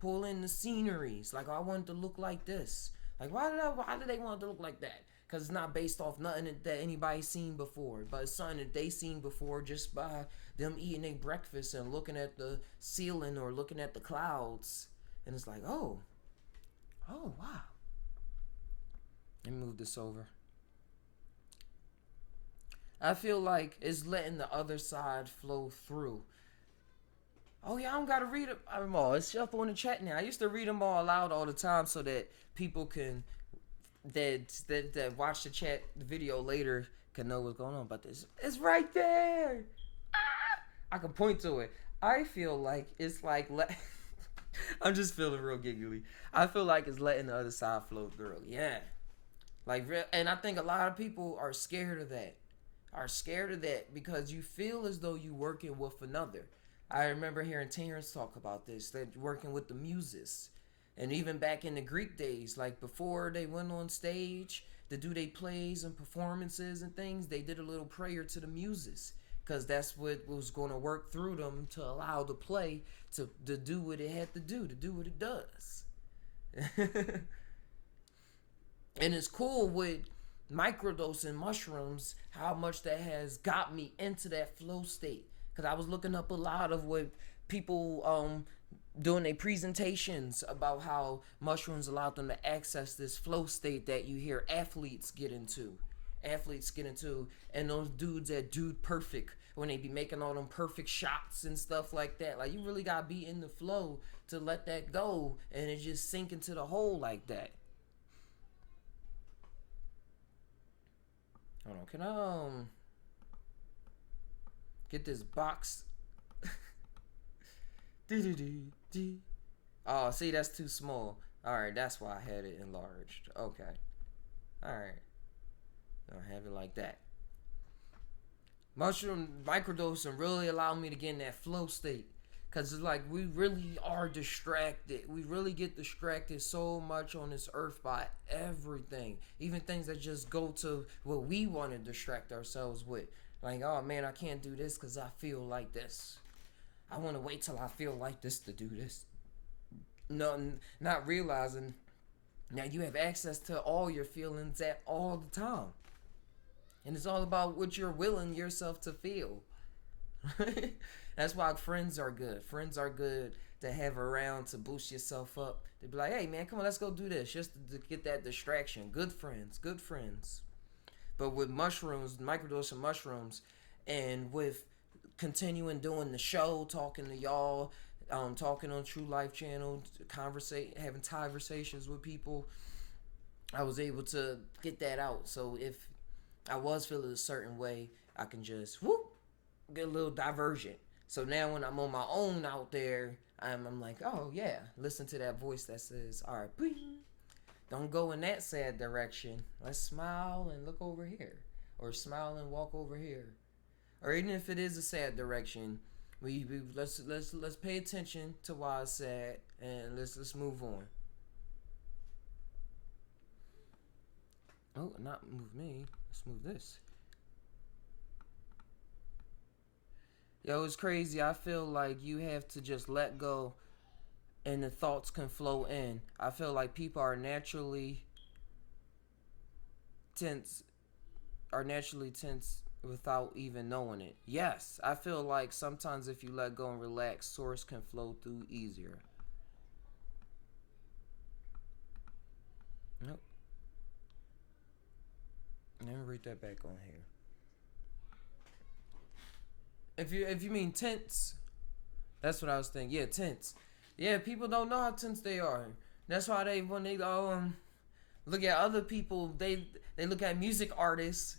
pulling the sceneries. Like, I want it to look like this. Like, why do they want it to look like that? Because it's not based off nothing that anybody's seen before, but it's something that they seen before just by them eating their breakfast and looking at the ceiling or looking at the clouds. And it's like, oh wow. Let me move this over. I feel like it's letting the other side flow through. Oh yeah, I don't gotta read them all. It's up on the chat now. I used to read them all aloud all the time so that people can that watch the chat video later can know what's going on. But this, it's right there. I can point to it. I feel like it's like I'm just feeling real giggly. I feel like it's letting the other side flow through. Yeah, like and I think a lot of people are scared of that. Because you feel as though you working with another. I remember hearing Terrence talk about this, that working with the muses. And even back in the Greek days, like before they went on stage to do their plays and performances and things, they did a little prayer to the muses. Because that's what was going to work through them to allow the play to do what it had to do what it does. And it's cool with microdosing mushrooms, how much that has got me into that flow state. Because I was looking up a lot of what people doing their presentations about how mushrooms allowed them to access this flow state that you hear athletes get into. And those dudes that dude perfect, when they be making all them perfect shots and stuff like that. Like, you really gotta be in the flow to let that go and it just sink into the hole like that. Hold on, can I get this box? Oh, see, that's too small. Alright, that's why I had it enlarged. Okay. Alright. I'll have it like that. Mushroom microdosing really allowed me to get in that flow state. Because it's like we really are distracted. We really get distracted so much on this earth by everything. Even things that just go to what we want to distract ourselves with. Like, oh man, I can't do this because I feel like this. I want to wait till I feel like this to do this. No, not realizing now you have access to all your feelings at all the time. And it's all about what you're willing yourself to feel. That's why friends are good. Friends are good to have around to boost yourself up. They be like, hey man, come on, let's go do this. Just to get that distraction. Good friends. But with mushrooms, microdosing mushrooms, and with continuing doing the show, talking to y'all, talking on True Life Channel, having conversations with people, I was able to get that out. So if I was feeling a certain way, I can just get a little diversion. So now when I'm on my own out there, I'm like, oh yeah, listen to that voice that says, all right, please, don't go in that sad direction. Let's smile and look over here, or smile and walk over here, or even if it is a sad direction, let's pay attention to why it's sad and let's move on. Oh, not move me. Let's move this. Yo, it's crazy. I feel like you have to just let go and the thoughts can flow in. I feel like people are naturally tense without even knowing it. Yes, I feel like sometimes if you let go and relax, source can flow through easier. Nope. Let me read that back on here. If you mean tense, that's what I was thinking. Yeah, tense. Yeah, people don't know how tense they are. That's why when they look at other people, they look at music artists,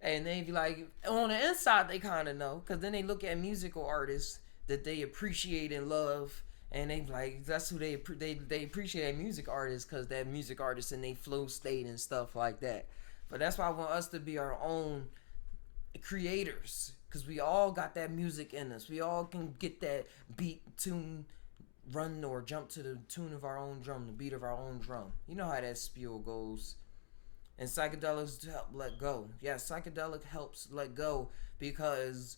and they be like, on the inside they kind of know, because then they look at musical artists that they appreciate and love, and they like, that's who they appreciate music artists, because that music artist in they flow state and stuff like that. But that's why I want us to be our own creators, because we all got that music in us. We all can get that beat, tune, run or jump to the tune of our own drum, the beat of our own drum. You know how that spiel goes. And psychedelics help let go. Yeah, psychedelic helps let go because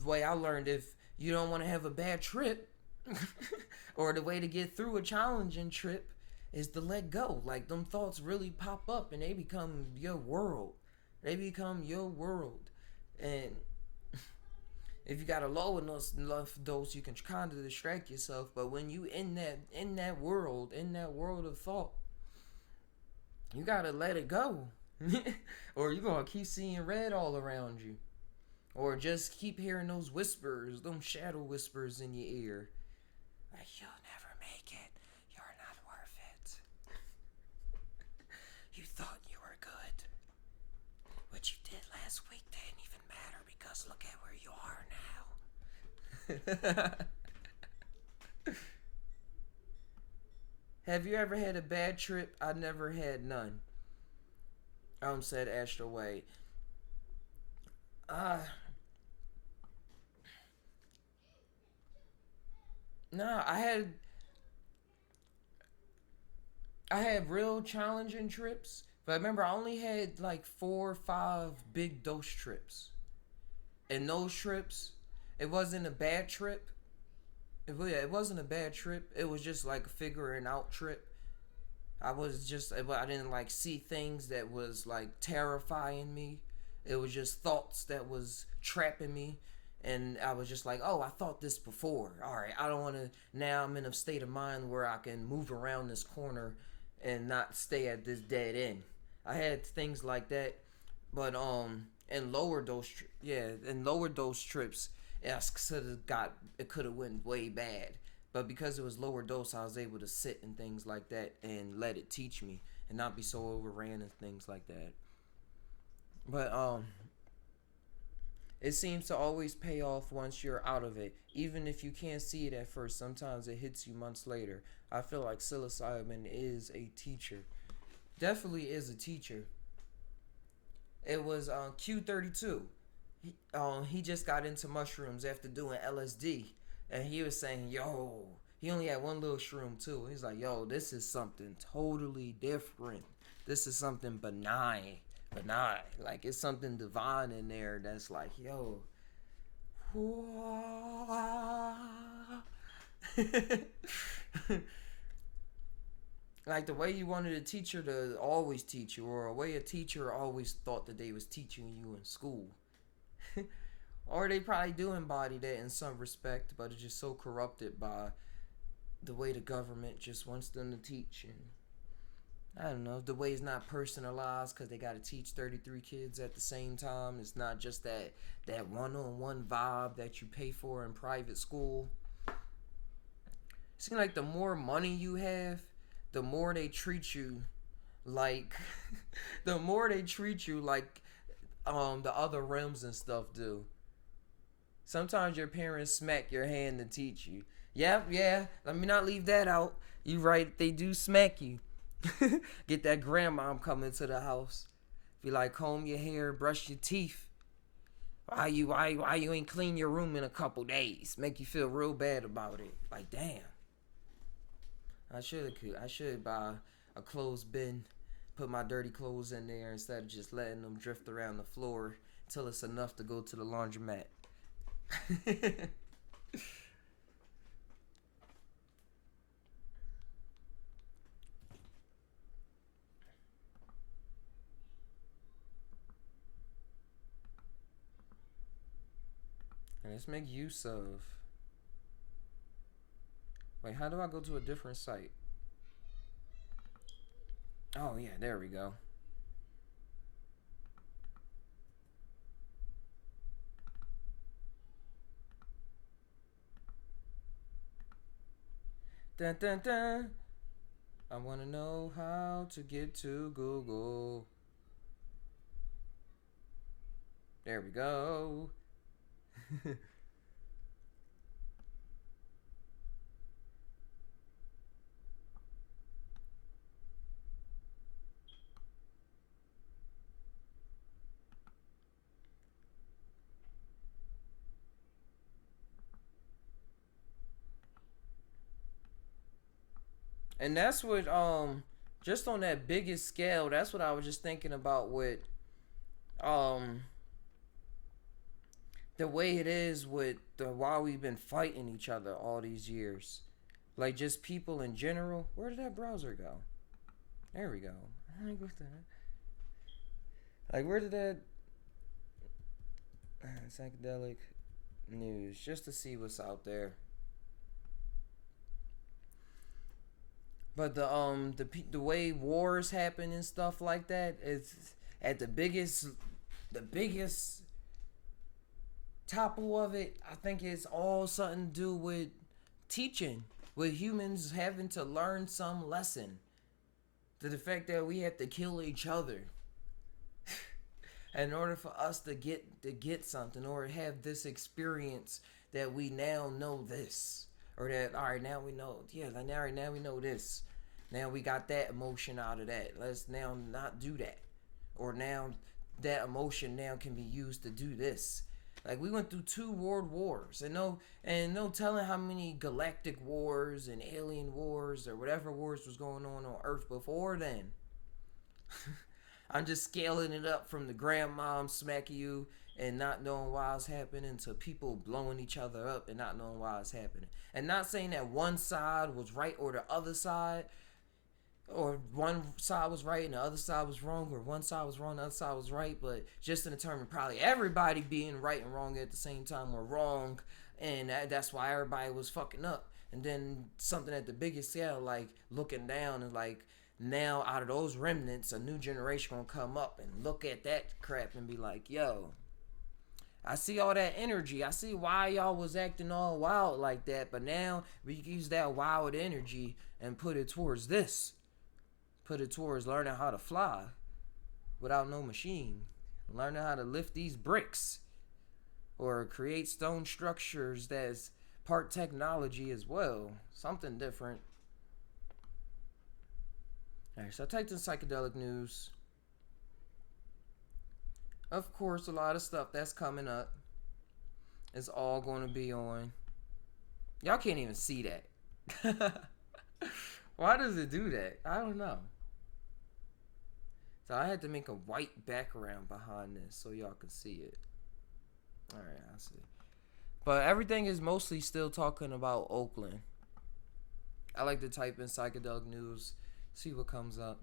the way I learned, if you don't want to have a bad trip, or the way to get through a challenging trip is to let go. Like, them thoughts really pop up and they become your world. They become your world. And if you got a low enough dose, you can kind of distract yourself. But when you in that world of thought, you gotta let it go. Or you're gonna keep seeing red all around you. Or just keep hearing those whispers, them shadow whispers in your ear. Like, you'll never make it. You're not worth it. You thought you were good. What you did last week didn't even matter because look at where you are now. Have you ever had a bad trip? I never had none. Said Astro Way. No, I had real challenging trips, but I remember I only had like 4 or 5 big dose trips. And those trips, it wasn't a bad trip. It wasn't a bad trip. It was just like a figuring out trip. I didn't like see things that was like terrifying me. It was just thoughts that was trapping me. And I was just like, oh, I thought this before. All right, I don't want to. Now I'm in a state of mind where I can move around this corner and not stay at this dead end. I had things like that, but in lower dose trips, it could have went way bad. But because it was lower dose, I was able to sit and things like that and let it teach me and not be so overran and things like that. But it seems to always pay off once you're out of it. Even if you can't see it at first, sometimes it hits you months later. I feel like psilocybin is a teacher. Definitely is a teacher. It was Q32. He just got into mushrooms after doing LSD. And he was saying, yo, he only had one little shroom too. He's like, yo, this is something totally different. This is something benign. Like, it's something divine in there that's like, yo. Like the way you wanted a teacher to always teach you, or a way a teacher always thought that they was teaching you in school. Or they probably do embody that in some respect, but it's just so corrupted by the way the government just wants them to teach. And I don't know, the way it's not personalized because they got to teach 33 kids at the same time. It's not just that one-on-one vibe that you pay for in private school. It seems like the more money you have, the more they treat you like the other realms and stuff do. Sometimes your parents smack your hand to teach you. Yep, yeah, let me not leave that out. You right, they do smack you. Get that grandmom coming to the house. Be like, comb your hair, brush your teeth. Why you ain't clean your room in a couple days? Make you feel real bad about it. Like, damn. I should buy a clothes bin, put my dirty clothes in there instead of just letting them drift around the floor until it's enough to go to the laundromat. And let's make use of. Wait, how do I go to a different site? Oh yeah, there we go. Dun dun dun. I wanna know how to get to Google. There we go. And that's what just on that biggest scale, that's what I was just thinking about with um the way it is with the why we've been fighting each other all these years. Like just people in general. Where did that browser go? There we go. Like where did that psychedelic news just to see what's out there. But the way wars happen and stuff like that is at the biggest topple of it. I think it's all something to do with teaching, with humans having to learn some lesson. To the fact that we have to kill each other in order for us to get something or have this experience that we now know this. Or that, all right, now we know, yeah, like now we know this. Now we got that emotion out of that. Let's now not do that. Or now that emotion now can be used to do this. Like we went through 2 world wars and no telling how many galactic wars and alien wars or whatever wars was going on Earth before then. I'm just scaling it up from the grandmom smacking you and not knowing why it's happening to people blowing each other up and not knowing why it's happening. And not saying that one side was right or the other side, or one side was right and the other side was wrong, or one side was wrong, the other side was right, but just in the term of probably everybody being right and wrong at the same time or wrong, and that's why everybody was fucking up. And then something at the biggest scale, like looking down and like, now out of those remnants, a new generation gonna come up and look at that crap and be like, yo, I see all that energy. I see why y'all was acting all wild like that, but now we can use that wild energy and put it towards this. Put it towards learning how to fly without no machine. Learning how to lift these bricks. Or create stone structures that's part technology as well. Something different. Alright, so I typed in psychedelic news. Of course, a lot of stuff that's coming up is all going to be on. Y'all can't even see that. Why does it do that? I don't know. So I had to make a white background behind this so y'all can see it. Alright, I see. But everything is mostly still talking about Oakland. I like to type in psychedelic news, see what comes up.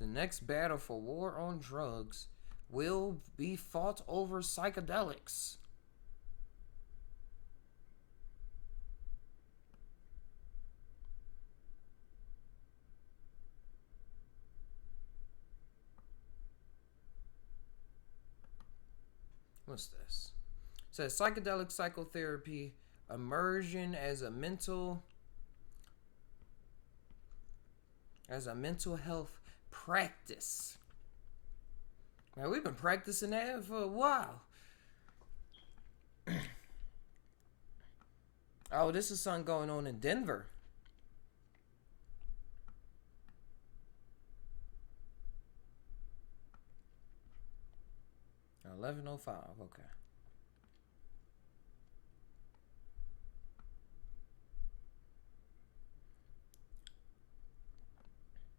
The next battle for war on drugs will be fought over psychedelics. What's this? It says psychedelic psychotherapy, immersion as a mental health practice. Man, we've been practicing that for a while. Oh, this is something going on in Denver. 11:05. Okay.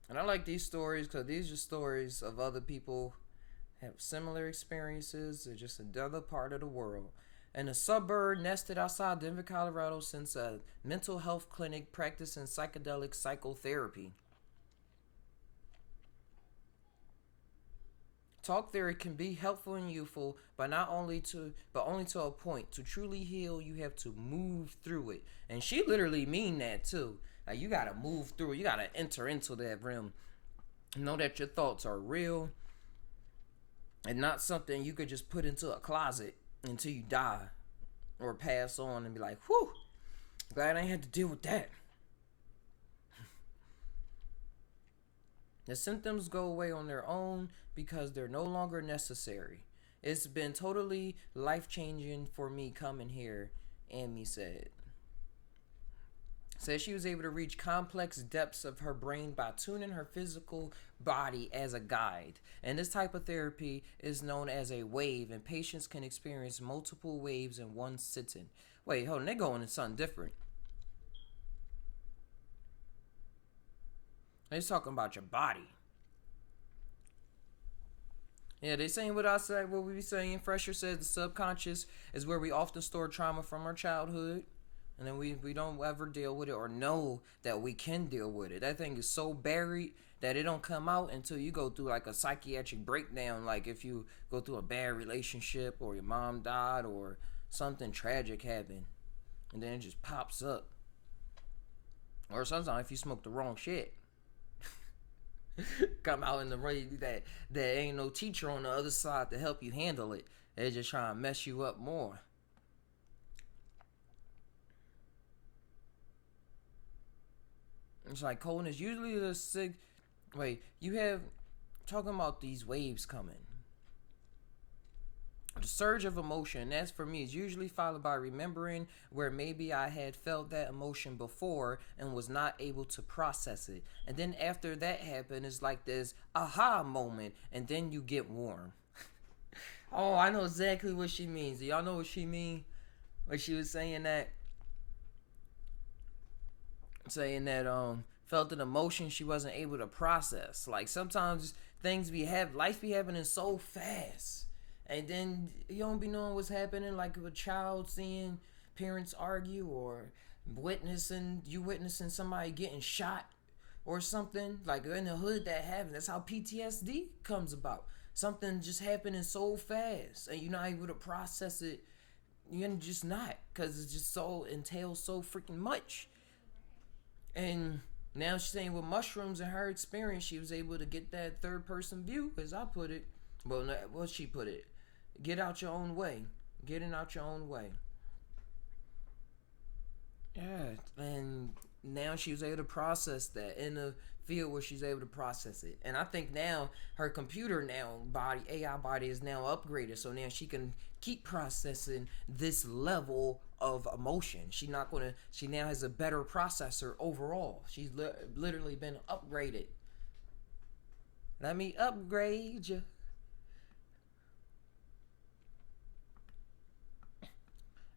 And I like these stories because these are stories of other people have similar experiences. They're just another part of the world. In a suburb nested outside Denver, Colorado, since a mental health clinic practicing psychedelic psychotherapy. Talk theory can be helpful and useful, but only to a point. To truly heal, you have to move through it. And she literally mean that too. Like you gotta move through it. You gotta enter into that realm. Know that your thoughts are real and not something you could just put into a closet until you die or pass on and be like, whew, glad I ain't had to deal with that. The symptoms go away on their own because they're no longer necessary. It's been totally life-changing for me coming here, Amy said. Says she was able to reach complex depths of her brain by tuning her physical body as a guide. And this type of therapy is known as a wave, and patients can experience multiple waves in one sitting. Wait, hold on, they going into something different. They're talking about your body. Yeah, they saying what I said, what we be saying. Fresher says the subconscious is where we often store trauma from our childhood. And then we don't ever deal with it or know that we can deal with it. That thing is so buried that it don't come out until you go through like a psychiatric breakdown. Like if you go through a bad relationship or your mom died or something tragic happened. And then it just pops up. Or sometimes if you smoke the wrong shit. Come out in the way that there ain't no teacher on the other side to help you handle it. They're just trying to mess you up more. It's like coldness. Usually the sick. Wait, you have talking about these waves coming. The surge of emotion, that's for me, is usually followed by remembering where maybe I had felt that emotion before and was not able to process it. And then after that happened, it's like this aha moment, and then you get warm. Oh, I know exactly what she means. Do y'all know what she mean? When she was saying that felt an emotion she wasn't able to process. Like sometimes life be happening so fast. And then you don't be knowing what's happening, like a child seeing parents argue or witnessing somebody getting shot or something. Like in the hood that happens. That's how PTSD comes about. Something just happening so fast and you're not able to process it. You're just not, because it just entails so freaking much. And now she's saying with mushrooms and her experience, she was able to get that third person view, as I put it. Well, what she put it. Get out your own way. Getting out your own way. Yeah, and now she was able to process that in a field where she's able to process it. And I think now her computer AI body is now upgraded, so now she can keep processing this level of emotion. She now has a better processor overall. She's literally been upgraded. Let me upgrade you.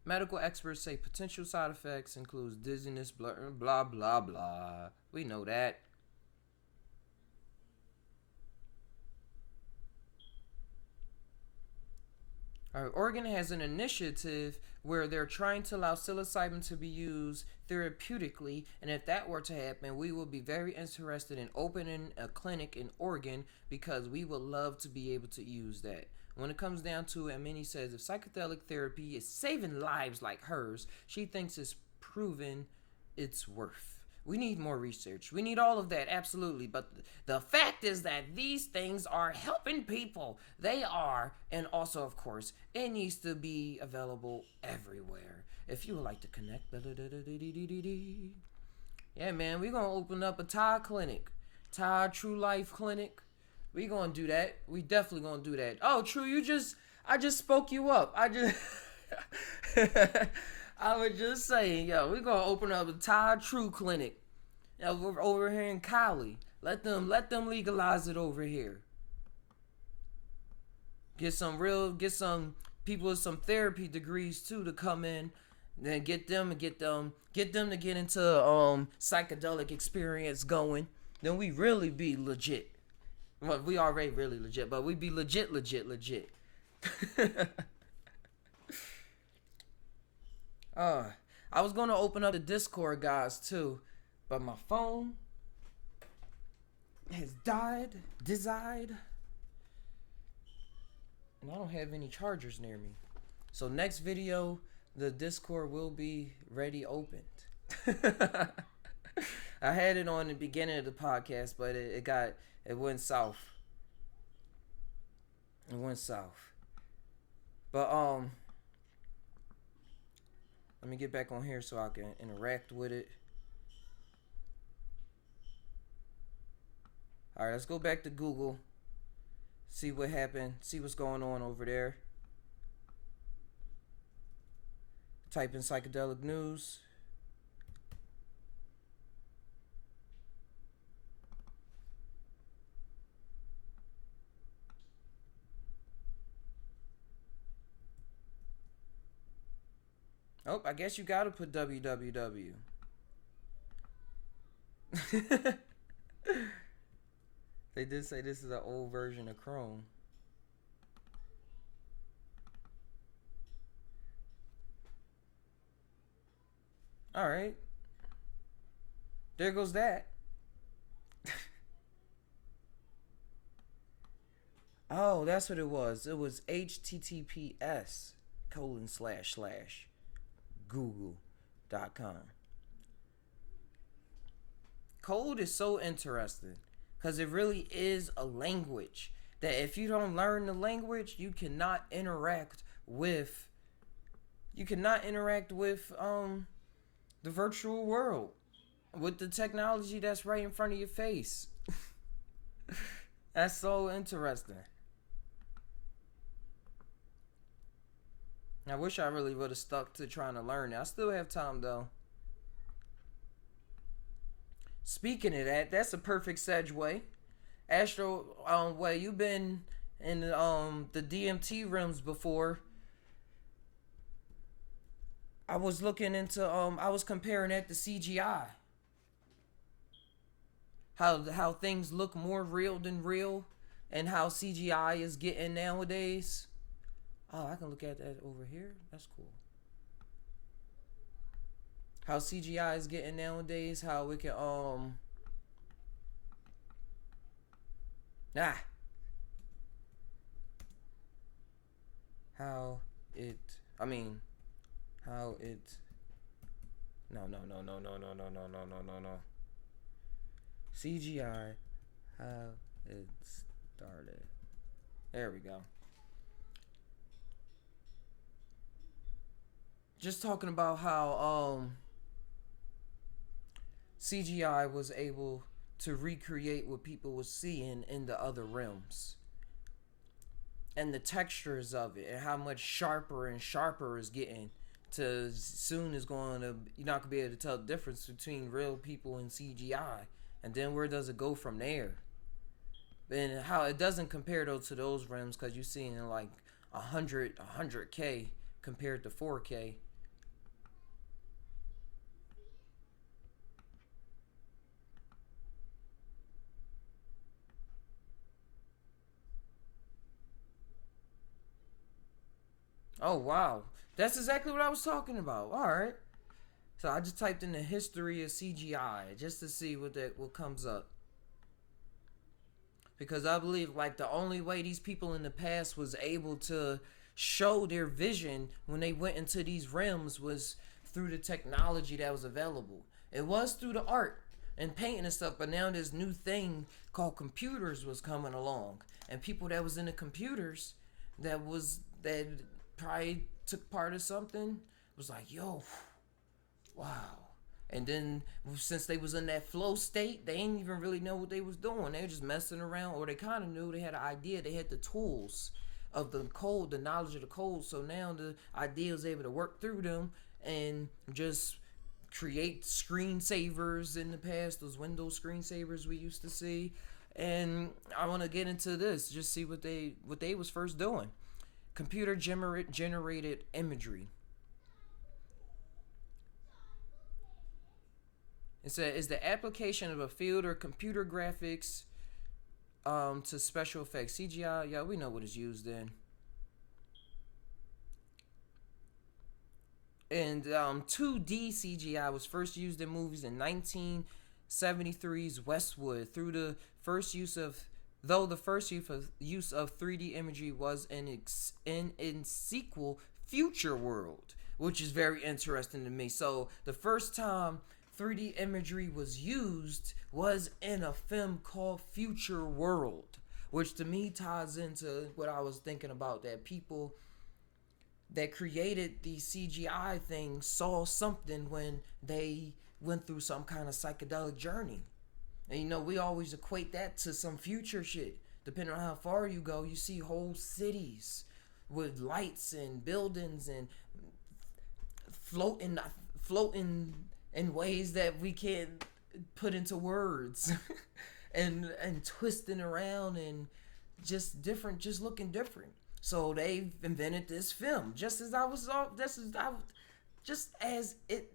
Medical experts say potential side effects includes dizziness, blah, blah, blah. We know that. Oregon has an initiative where they're trying to allow psilocybin to be used therapeutically, and if that were to happen, we will be very interested in opening a clinic in Oregon because we would love to be able to use that. When it comes down to it, Minnie says if psychedelic therapy is saving lives like hers, she thinks it's proven its worth. We need more research. We need all of that, absolutely. But the fact is that these things are helping people. They are. And also, of course, it needs to be available everywhere. If you would like to connect. Yeah, man, we're going to open up a Thai clinic. Thai True Life Clinic. We gonna do that. We definitely gonna do that. Oh, True, I just spoke you up. I was just saying, yo, we gonna open up a Thai True Clinic over here in Cali. Let them legalize it over here. Get some people with some therapy degrees too to come in. Then get them to get into psychedelic experience going. Then we really be legit. Well, we already really legit, but we be legit. I was going to open up the Discord, guys, too, but my phone has died, and I don't have any chargers near me. So next video, the Discord will be ready opened. I had it on the beginning of the podcast, but it went south. But let me get back on here so I can interact with it. Alright, let's go back to Google. See what happened. See what's going on over there. Type in psychedelic news. Oh, I guess you gotta put www. They did say this is an old version of Chrome. All right. There goes that. Oh, that's what it was. It was https://google.com. Code is so interesting because it really is a language that if you don't learn the language, you cannot interact with the virtual world with the technology that's right in front of your face. That's so interesting. I wish I really would have stuck to trying to learn it. I still have time though. Speaking of that, that's a perfect segue. Astro, well, you've been in the DMT realms before. I was looking into I was comparing that to CGI. How things look more real than real, and how CGI is getting nowadays. Oh, I can look at that over here. That's cool. How CGI is getting nowadays. How we can ah. How it. I mean, how it. No. CGI. How it started. There we go. Just talking about how CGI was able to recreate what people were seeing in the other realms, and the textures of it, and how much sharper and sharper it's getting. To soon is going to, you're not gonna be able to tell the difference between real people and CGI, and then where does it go from there? And how it doesn't compare though to those realms, because you're seeing like 100K compared to 4K. Oh wow, that's exactly what I was talking about. All right, so I just typed in the history of CGI just to see what comes up, because I believe like the only way these people in the past was able to show their vision when they went into these realms was through the technology that was available. It was through the art and painting and stuff, but now this new thing called computers was coming along, and people that was in the computers that probably took part of something was like, yo, wow. And then since they was in that flow state, they ain't even really know what they was doing. They were just messing around, or they kind of knew. They had an idea. They had the tools of the code, the knowledge of the code. So now the idea was able to work through them and just create screensavers in the past, those Windows screensavers we used to see. And I want to get into this, just see what they was first doing. Computer generated imagery. It said, is the application of a field or computer graphics to special effects. CGI, yeah, we know what it's used in. And 2D CGI was first used in movies in 1973's Westwood. The first use of 3D imagery was in sequel Future World, which is very interesting to me. So the first time 3D imagery was used was in a film called Future World, which to me ties into what I was thinking about, that people that created these CGI things saw something when they went through some kind of psychedelic journey. And you know, we always equate that to some future shit. Depending on how far you go, you see whole cities with lights and buildings and floating in ways that we can't put into words. and twisting around and just different, just looking different. So they invented this film. just as it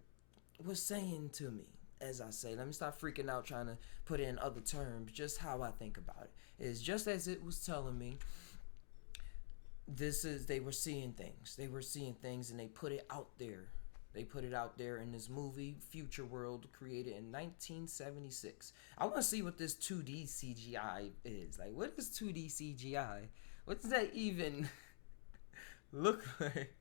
was saying to me, as I say, let me stop freaking out trying to put in other terms, just how I think about it. Is just as it was telling me, they were seeing things. They were seeing things and they put it out there. They put it out there in this movie, Future World, created in 1976. I want to see what this 2D CGI is. Like, what is 2D CGI? What does that even look like?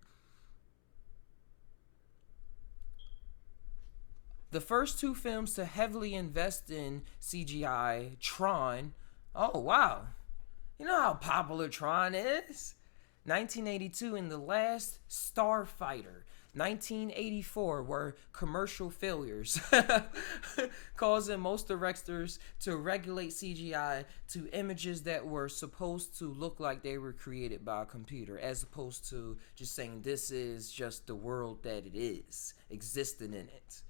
The first two films to heavily invest in CGI, Tron. Oh, wow. You know how popular Tron is? 1982 and The Last Starfighter. 1984 were commercial failures, causing most directors to regulate CGI to images that were supposed to look like they were created by a computer, as opposed to just saying this is just the world that it is, existing in it.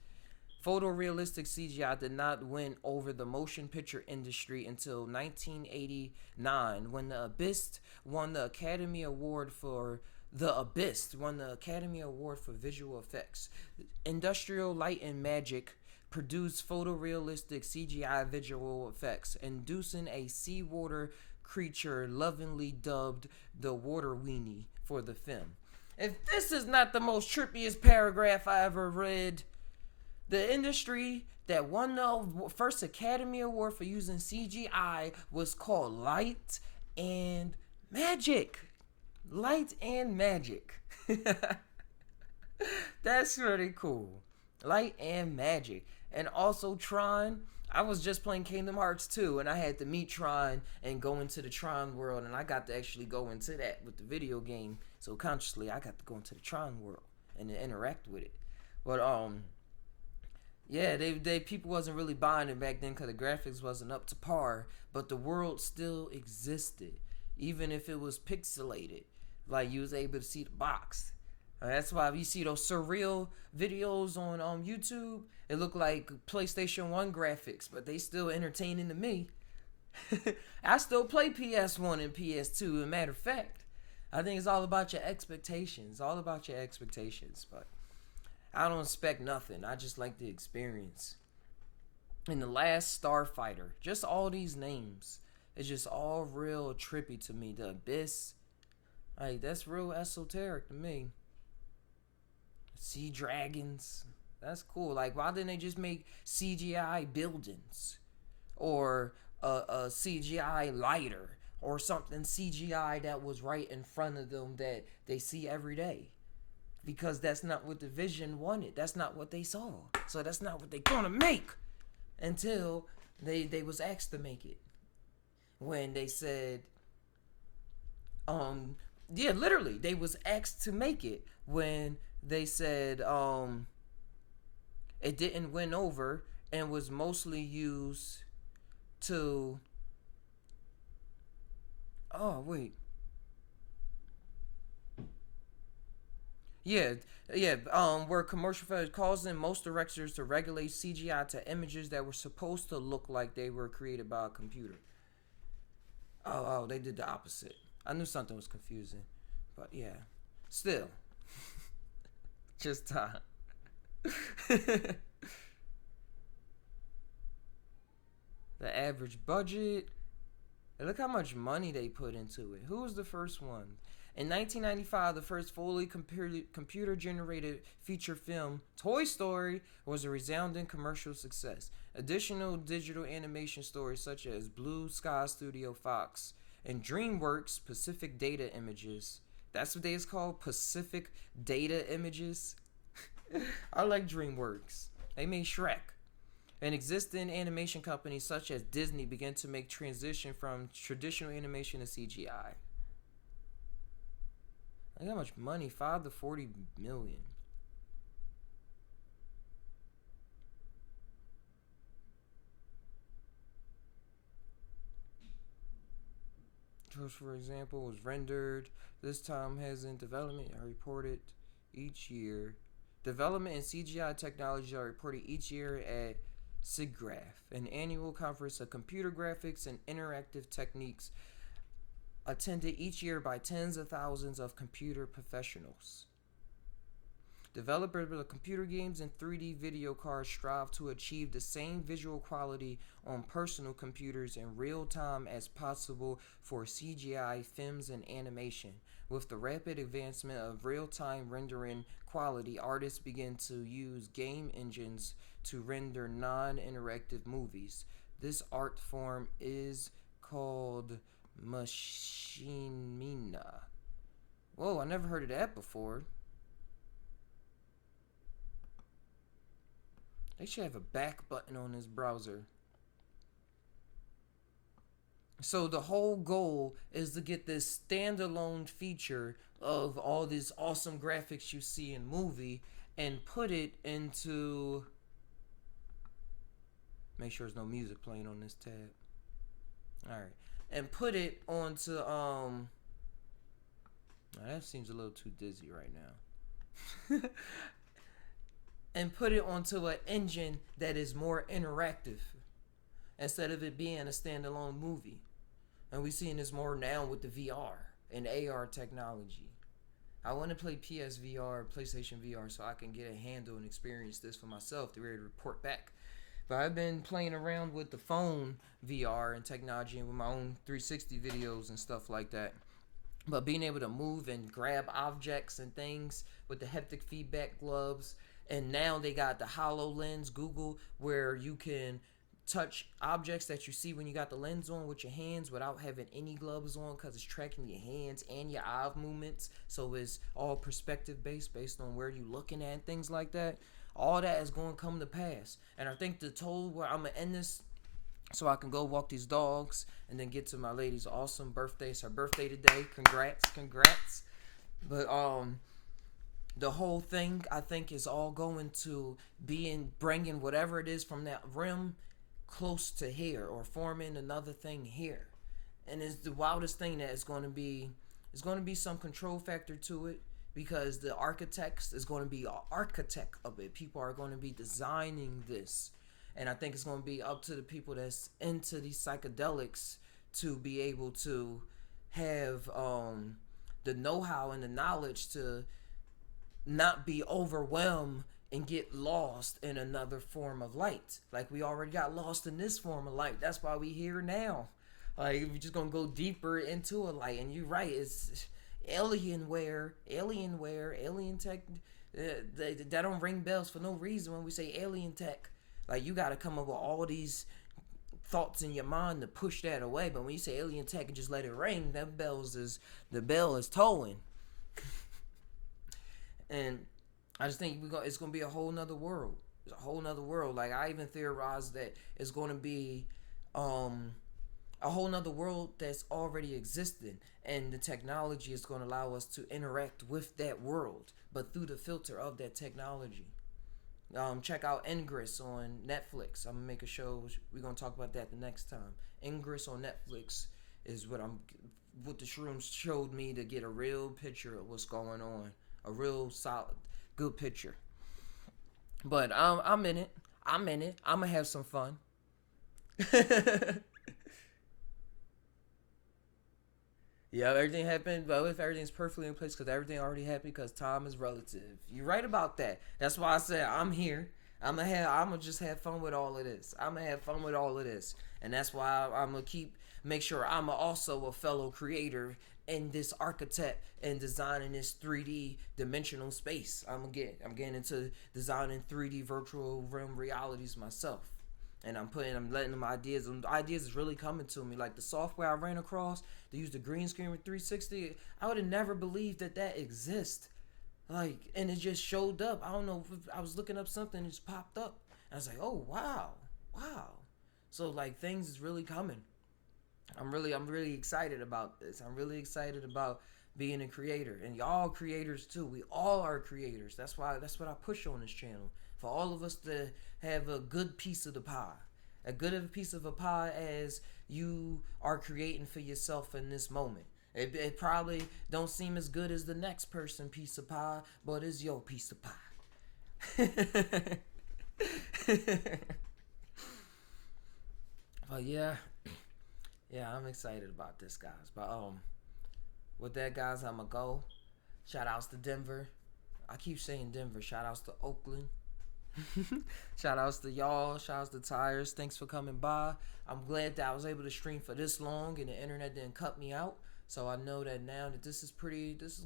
Photorealistic CGI did not win over the motion picture industry until 1989, when The Abyss won the Academy Award for visual effects. Industrial Light and Magic produced photorealistic CGI visual effects, inducing a seawater creature lovingly dubbed the Water Weenie for the film. If this is not the most trippiest paragraph I ever read, the industry that won the first Academy Award for using CGI was called Light and Magic. Light and Magic. That's really cool. Light and Magic. And also Tron. I was just playing Kingdom Hearts 2 and I had to meet Tron and go into the Tron world, and I got to actually go into that with the video game. So consciously I got to go into the Tron world and interact with it. But yeah, they people wasn't really buying it back then because the graphics wasn't up to par, but the world still existed, even if it was pixelated. Like, you was able to see the box. That's why you see those surreal videos on YouTube. It looked like PlayStation 1 graphics, but they still entertaining to me. I still play PS1 and PS2. As a matter of fact, I think it's all about your expectations. All about your expectations, but I don't expect nothing. I just like the experience. And The Last Starfighter. Just all these names. It's just all real trippy to me. The Abyss. Like, that's real esoteric to me. Sea dragons. That's cool. Like, why didn't they just make CGI buildings? Or a CGI lighter? Or something CGI that was right in front of them that they see every day? Because that's not what the vision wanted. That's not what they saw. So that's not what they gonna make until they was asked to make it. When they said, yeah, literally, they was asked to make it when they said it didn't win over and was mostly used to where commercial failures causing most directors to regulate CGI to images that were supposed to look like they were created by a computer. Oh, they did the opposite. I knew something was confusing, but yeah, still, just time. The average budget. And look how much money they put into it. Who was the first one? In 1995, the first fully computer-generated feature film, Toy Story, was a resounding commercial success. Additional digital animation stories such as Blue Sky Studio Fox and DreamWorks Pacific Data Images. That's what they is called, Pacific Data Images. I like DreamWorks. They made Shrek. And existing animation companies such as Disney began to make transition from traditional animation to CGI. Look how much money, 5 to 40 million. Just for example, was rendered. This time has in development are reported each year. Development and CGI technologies are reported each year at SIGGRAPH, an annual conference of computer graphics and interactive techniques attended each year by tens of thousands of computer professionals. Developers of computer games and 3D video cards strive to achieve the same visual quality on personal computers in real time as possible for CGI films and animation. With the rapid advancement of real-time rendering quality, artists begin to use game engines to render non-interactive movies. This art form is called machinima. Whoa, I never heard of that before. They should have a back button on this browser. So the whole goal is to get this standalone feature of all these awesome graphics you see in movie and put it into... Make sure there's no music playing on this tab. Alright. And put it onto... Now that seems a little too dizzy right now. And put it onto an engine that is more interactive instead of it being a standalone movie. And we're seeing this more now with the VR and AR technology. I want to play PSVR, PlayStation VR, so I can get a handle and experience this for myself to be able to report back. But I've been playing around with the phone VR and technology and with my own 360 videos and stuff like that. But being able to move and grab objects and things with the haptic feedback gloves. And now they got the HoloLens, Google, where you can touch objects that you see when you got the lens on with your hands without having any gloves on, because it's tracking your hands and your eye movements. So it's all perspective based on where you're looking at, things like that. All that is going to come to pass. And I think the total where I'm going to end this so I can go walk these dogs and then get to my lady's awesome birthday. It's her birthday today. Congrats. But the whole thing, I think, is all going to bringing whatever it is from that rim close to here, or forming another thing here. And it's the wildest thing that is going to be. There's going to be some control factor to it, because the architects is going to be an architect of it. People are going to be designing this, and I think it's going to be up to the people that's into these psychedelics to be able to have the know-how and the knowledge to not be overwhelmed and get lost in another form of light. Like we already got lost in this form of light. That's why we here now. Like we're just gonna go deeper into a light. And you're right, it's alienware, alien tech. That don't ring bells for no reason when we say alien tech. Like you gotta come up with all these thoughts in your mind to push that away. But when you say alien tech and just let it ring, the bell is tolling. And I just think it's going to be a whole nother world. It's a whole nother world. Like, I even theorized that it's going to be a whole nother world that's already existing. And the technology is going to allow us to interact with that world, but through the filter of that technology. Check out Ingress on Netflix. I'm going to make a show. We're going to talk about that the next time. Ingress on Netflix is what the shrooms showed me to get a real picture of what's going on. A real solid, good picture. But I'm in it. I'm gonna have some fun. Yeah, everything happened. But if everything's perfectly in place, because everything already happened, because time is relative. You're right about that. That's why I said I'm here. I'm gonna just have fun with all of this. And that's why I'm gonna make sure I'm also a fellow creator and this architect and designing this 3D dimensional space. I'm getting into designing 3D virtual realm realities myself. And I'm letting them ideas. And ideas is really coming to me. Like the software I ran across to use the green screen with 360, I would have never believed that exists. Like, and it just showed up. I don't know if I was looking up something, it just popped up. And I was like, oh wow. So like things is really coming. I'm really excited about this. I'm really excited about being a creator, and y'all creators too. We all are creators. That's what I push on this channel, for all of us to have a good piece of the pie, a good piece of a pie as you are creating for yourself in this moment. It probably don't seem as good as the next person piece of pie, but it's your piece of pie. But yeah, I'm excited about this, guys. But with that, guys, I'ma go. Shout outs to Denver. I keep saying Denver. Shout outs to Oakland. Shout outs to y'all. Shout outs to Tires. Thanks for coming by. I'm glad that I was able to stream for this long and the internet didn't cut me out. So I know that now that this is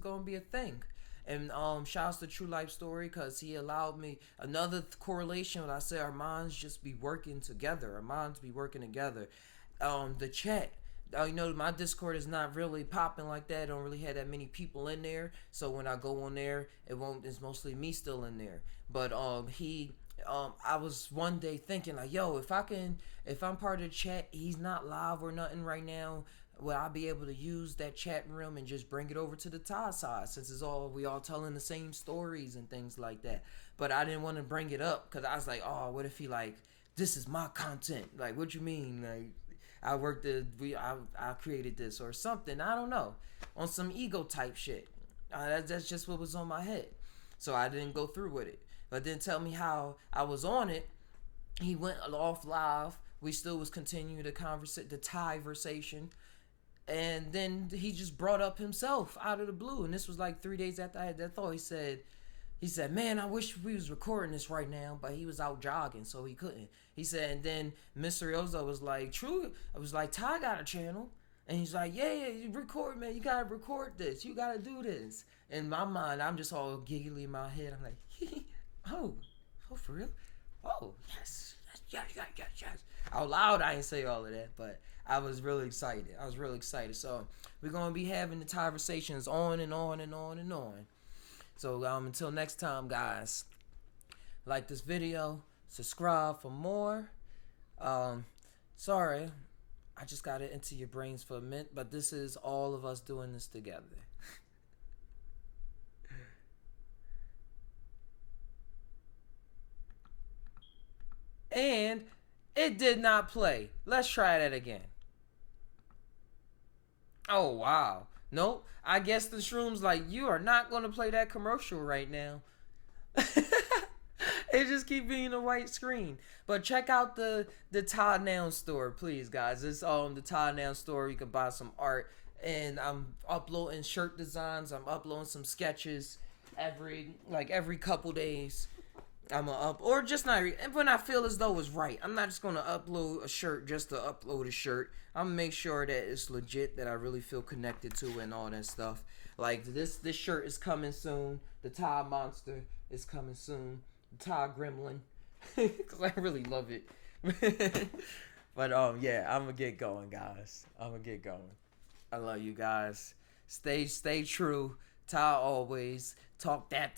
gonna be a thing. And shout outs to True Life Story, because he allowed me another correlation when I said our minds just be working together. Our minds be working together. The chat. My Discord is not really popping like that. I don't really have that many people in there. So when I go on there, it's mostly me still in there. But I was one day thinking like, yo, if I'm part of the chat, he's not live or nothing right now. Will I be able to use that chat room and just bring it over to the Thai side, since we all telling the same stories and things like that? But I didn't want to bring it up because I was like, oh, what if he like, this is my content? Like, what you mean? Like, I created this or something. I don't know, on some ego type shit. That's just what was on my head. So I didn't go through with it. But then tell me how I was on it. He went off live. We still was continuing the conversation. And then he just brought up himself out of the blue. And this was like 3 days after I had that thought. He said, man, I wish we was recording this right now, but he was out jogging, so he couldn't. He said, and then Mr. Ozo was like, true. I was like, Ty got a channel. And he's like, yeah, you record, man. You got to record this. You got to do this. In my mind, I'm just all giggly in my head. I'm like, oh, for real? Oh, yes. Out loud, I ain't say all of that, but I was really excited. So we're going to be having the conversations on and on and on and on. So until next time, guys, like this video, subscribe for more. Sorry, I just got it into your brains for a minute, but this is all of us doing this together. And it did not play. Let's try that again. Oh, wow. Nope. I guess the shroom's like, you are not going to play that commercial right now. It just keep being a white screen. But check out the Thai Noun store, please, guys. It's the Thai Noun store. You can buy some art. And I'm uploading shirt designs. I'm uploading some sketches every couple days. I'm gonna or just not when I feel as though it's right. I'm not just gonna upload a shirt just to upload a shirt. I'm gonna make sure that it's legit, that I really feel connected to and all that stuff. Like this shirt is coming soon. The Thai Monster is coming soon. The Thai Gremlin, because I really love it. But yeah, I'm gonna get going, guys. I love you guys. Stay true. Thai always talk that.